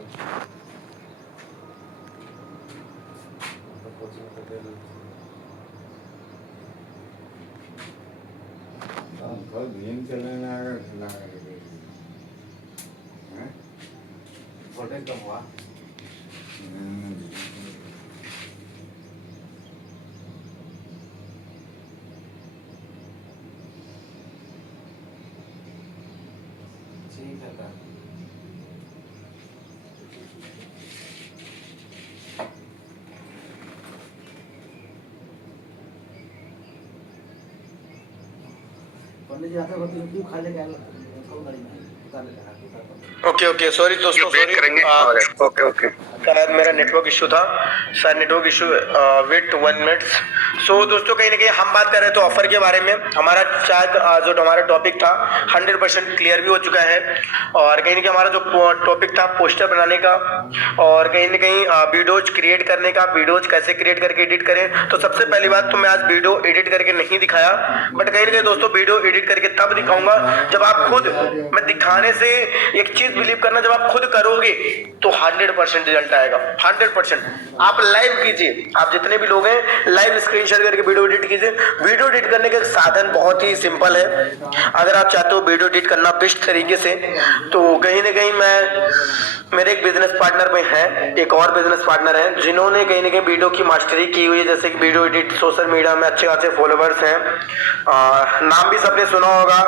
तो कोचिंग तो दे कल गेम चलने लगा हैं छोटे कम हुआ ठीक है था पन्ने जाते होते हैं क्यों खा ले गया थोड़ा गाड़ी में उतार ले रहा ओके सॉरी दोस्तों, सॉरी ओके शायद मेरा नेटवर्क इशू था, शायद नेटवर्क इशू, वेट 1 मिनट। सो दोस्तों कहीं ना कहीं हम बात कर रहे थे ऑफर के बारे में। हमारा शायद जो हमारा टॉपिक था 100% क्लियर भी हो चुका है, और कहीं ना कहीं हमारा जो टॉपिक था पोस्टर बनाने का, और कहीं ना कहीं वीडियोज क्रिएट करने का, वीडियोज कैसे क्रिएट करके एडिट करें। तो सबसे पहली बात तो मैं आज वीडियो एडिट करके नहीं दिखाया, बट कहीं ना कहीं दोस्तों वीडियो एडिट करके तब दिखाऊंगा जब आप खुद, मैं दिखाने से एक चीज बिलीव करना, जब आप खुद करोगे तो 100% रिजल्ट आएगा, 100%। आप लाइव कीजिए, आप जितने भी लोग हैं लाइव स्क्रीन शेयर करके वीडियो एडिट कीजिए। वीडियो एडिट करने के साधन बहुत ही सिंपल है। अगर आप चाहते हो वीडियो एडिट करना बेस्ट तरीके से, तो कहीं ना कहीं मेरे एक बिजनेस पार्टनर में है, एक और बिजनेस पार्टनर है जिन्होंने कहीं ना कहीं वीडियो की मास्टरी की हुई है, जैसे कि वीडियो एडिट, सोशल मीडिया में अच्छे खासे फॉलोवर्स हैं। नाम भी सबने सुना होगा,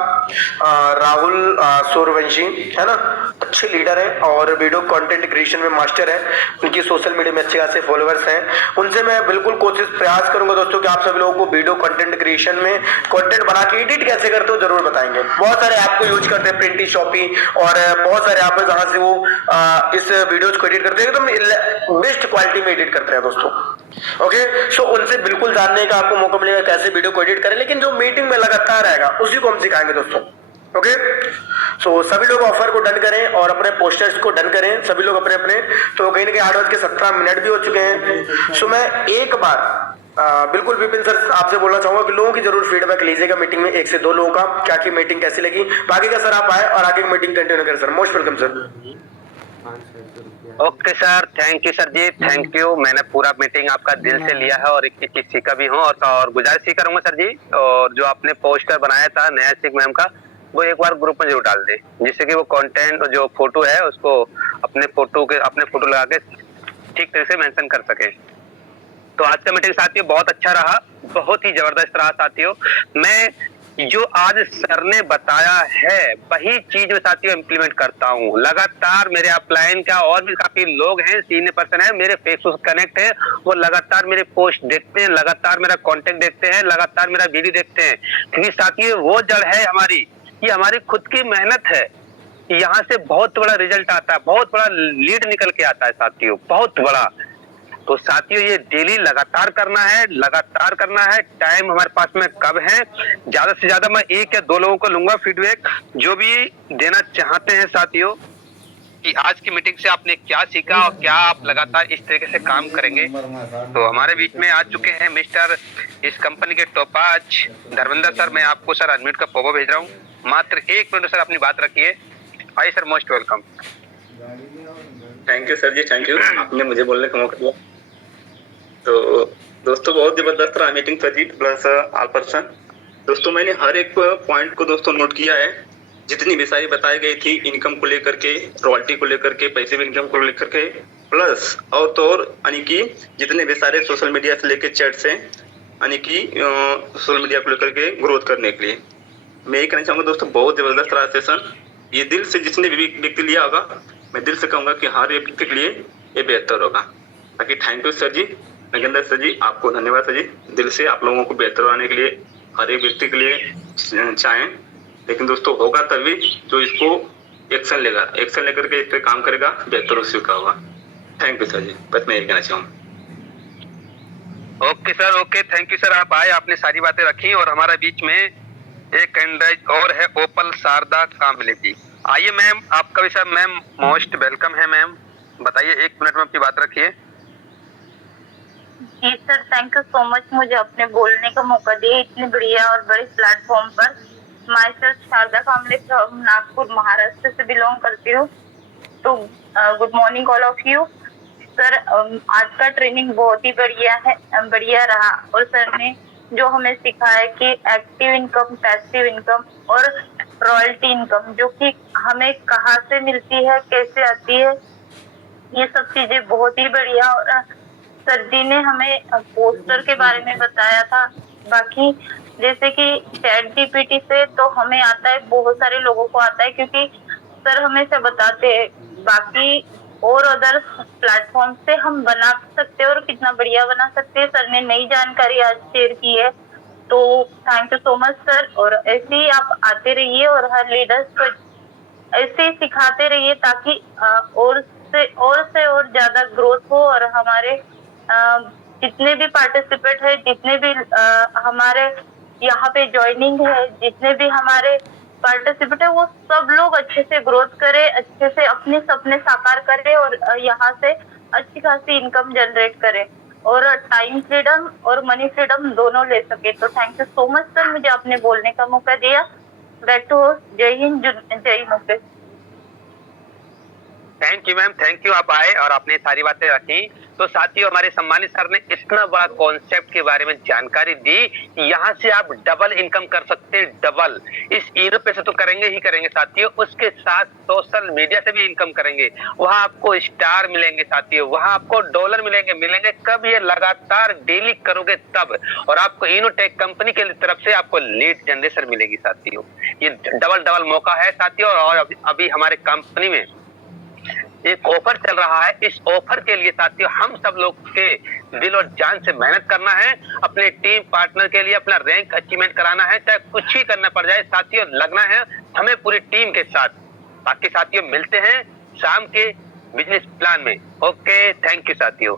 राहुल सूर्यवंशी, है ना, अच्छे लीडर हैं और वीडियो कंटेंट क्रिएशन में मास्टर है। उनकी सोशल मीडिया में अच्छे खासे फॉलोवर्स हैं। उनसे मैं बिल्कुल प्रयास करूंगा दोस्तों कि आप सभी लोगों को वीडियो कंटेंट क्रिएशन में कंटेंट बना के एडिट कैसे करते हो जरूर बताएंगे। बहुत सारे ऐप को यूज करते हैं, प्रिंटी, शॉपी, और बहुत सारे ऐप है जहां से वो इस वीडियोज को एडिट करते हैं, एकदम बेस्ट क्वालिटी में एडिट करते हैं दोस्तों। ओके, सो उनसे बिल्कुल जानने का आपको मौका मिलेगा कैसे वीडियो को एडिट करें, लेकिन जो मीटिंग में लगातार आएगा उसी को हम सिखाएंगे दोस्तों। ओके, सो सभी लोग ऑफर को डन करें और अपने पोस्टर्स को डन करें, सभी लोग अपने अपने। तो कहीं ना कहीं 8:17 भी हो चुके हैं। सो मैं एक बार बिल्कुल विपिन सर आपसे बोलना चाहूंगा कि लोगों की जरूर फीडबैक लीजिएगा मीटिंग में, 1 से 2 लोगों का, क्या की मीटिंग कैसी लगी। बाकी का सर आप आए और आगे मीटिंग कंटिन्यू करें। Sir most welcome sir. Okay sir, thank you sir ji, thank you. मैंने पूरा मीटिंग आपका दिल से लिया है और एक चीज सीखा भी हूँ, और गुजारिश ही करूंगा सर जी, और जो आपने पोस्टर बनाया था नया सिख मैम का, वो एक बार ग्रुप में जरूर डाल दे, जिससे कि वो कंटेंट जो फोटो है उसको अपने फोटो लगा के ठीक तरह से मेंशन कर सके। तो आज का मीटिंग साथियों बहुत अच्छा रहा, बहुत ही जबरदस्त रहा साथियों। मैं जो आज सर ने बताया है वही चीज मैं साथियों इम्प्लीमेंट करता हूँ लगातार। मेरे अपलाइन का और भी काफी लोग हैं, सीनियर पर्सन है, मेरे फेसबुक कनेक्ट है, वो लगातार मेरे पोस्ट देखते हैं, लगातार मेरा कॉन्टेक्ट देखते हैं, लगातार मेरा वीडियो देखते हैं, क्योंकि साथियों वो जड़ है हमारी, ये हमारी खुद की मेहनत है। यहाँ से बहुत बड़ा रिजल्ट आता है, बहुत बड़ा लीड निकल के आता है साथियों, बहुत बड़ा। तो साथियों ये डेली लगातार करना है। टाइम हमारे पास में कब है, ज्यादा से ज्यादा मैं 1 या 2 लोगों को लूंगा फीडबैक, जो भी देना चाहते हैं साथियों कि आज की मीटिंग से आपने क्या सीखा और क्या आप लगातार इस तरीके से काम करेंगे। तो हमारे बीच में आ चुके हैं मिस्टर, इस कंपनी के टॉपाज धर्मेंद्र सर। मैं आपको सर अनम्यूट का पॉपअप भेज रहा हूँ, मात्र 1 मिनट सर अपनी बात रखिए। आइए sir, most welcome. Thank you sir ji, thank you, आपने मुझे बोलने का मौका दिया। तो दोस्तों बहुत जबरदस्त रहा मीटिंग सर जी प्लस ऑल पर्सन। दोस्तों मैंने हर एक पॉइंट को दोस्तों नोट किया है, जितनी भी सारी बताई गई थी, इनकम को लेकर के, रॉयल्टी को लेकर के, पैसिव इनकम को लेकर के, प्लस और तो और यानी कि जितने भी सारे सोशल मीडिया से लेकर चैट से यानी कि सोशल मीडिया को लेकर के ग्रोथ करने के लिए मैं ये कहना चाहूँगा दोस्तों, बहुत जबरदस्त रहा सेशन। ये दिल से जिसने भी व्यक्ति लिया होगा, मैं दिल से कहूँगा कि हर एक व्यक्ति के लिए ये बेहतर होगा। बाकी thank you sir ji, Nagendra sir ji, आपको धन्यवाद सर जी, दिल से आप लोगों को बेहतर बनाने के लिए हर एक व्यक्ति के लिए चाहें, लेकिन दोस्तों होगा तभी जो इसको एक्शन लेगा, एक्शन लेकर के इस पे काम करेगा, बेहतर उससे का होगा। थैंक यू सर जी, बस मैं यही कहना चाहूँगा। Okay sir, okay, thank you sir. आप आए, आपने सारी बातें रखी और हमारे बीच में एक कैंडिडेट और है, ओपल शारदा कामले जी। आइए मैम, आपका विषय मैम मोस्ट वेलकम है मैम, बताइए, 1 मिनट में अपनी बात रखिए। जी sir, thank you so much मुझे अपने बोलने का मौका दिया इतनी बढ़िया और बड़े प्लेटफॉर्म पर। Myself Sharda Kamle from Nagpur, Maharashtra से बिलोंग करती हूँ। तो good morning all of you. Sir आज का ट्रेनिंग बहुत ही बढ़िया रहा और सर ने जो हमें सिखाया कि एक्टिव इनकम, पैसिव इनकम और रॉयल्टी इनकम, जो कि हमें कहाँ से मिलती है, कैसे आती है, ये सब चीजें बहुत ही बढ़िया। और सर जी ने हमें पोस्टर के बारे में बताया था। बाकी जैसे कि चैट जीपीटी से तो हमें आता है, बहुत सारे लोगों को आता है, क्योंकि सर हमेशा बताते हैं। बाकी और अदर प्लेटफॉर्म से हम बना सकते हैं और कितना बढ़िया बना सकते हैं। सर ने नई जानकारी आज शेयर की है, तो thank you so much sir. और ऐसे ही आप आते रहिए और हर लीडर्स को ऐसे ही सिखाते रहिए, ताकि और से और ज्यादा ग्रोथ हो और हमारे जितने भी पार्टिसिपेट है, जितने भी हमारे यहाँ पे ज्वाइनिंग है, जितने भी हमारे पार्टिसिपेट है, वो सब लोग अच्छे से ग्रोथ करे, अच्छे से अपने सपने साकार करे और यहाँ से अच्छी खासी इनकम जनरेट करे और टाइम फ्रीडम और मनी फ्रीडम दोनों ले सके। तो thank you so much sir, मुझे आपने बोलने का मौका दिया। Back to host. जय हिंद, जय Mukesh. Thank you ma'am, thank you, आप आए और आपने सारी बातें रखी। तो साथियों, हमारे सम्मानित सर ने इतना बड़ा कॉन्सेप्ट के बारे में जानकारी दी कि यहाँ से आप डबल इनकम कर सकते हैं, डबल। इस ईनो पे से तो करेंगे ही करेंगे साथियों, उसके साथ सोशल मीडिया से भी इनकम करेंगे। वहाँ आपको स्टार मिलेंगे साथियों, वहाँ आपको डॉलर मिलेंगे कब? ये लगातार डेली करोगे तब। और आपको इनोटेक कंपनी के तरफ से आपको लीड जनरेशन मिलेगी साथियों। ये डबल मौका है साथियों। और अभी हमारे कंपनी में एक ऑफर चल रहा है। इस ऑफर के लिए साथियों हम सब लोग के दिल और जान से मेहनत करना है, अपने टीम पार्टनर के लिए अपना रैंक अचीवमेंट कराना है, चाहे कुछ ही करना पड़ जाए साथियों, लगना है हमें पूरी टीम के साथ। बाकी साथियों मिलते हैं शाम के बिजनेस प्लान में। ओके, थैंक यू साथियों।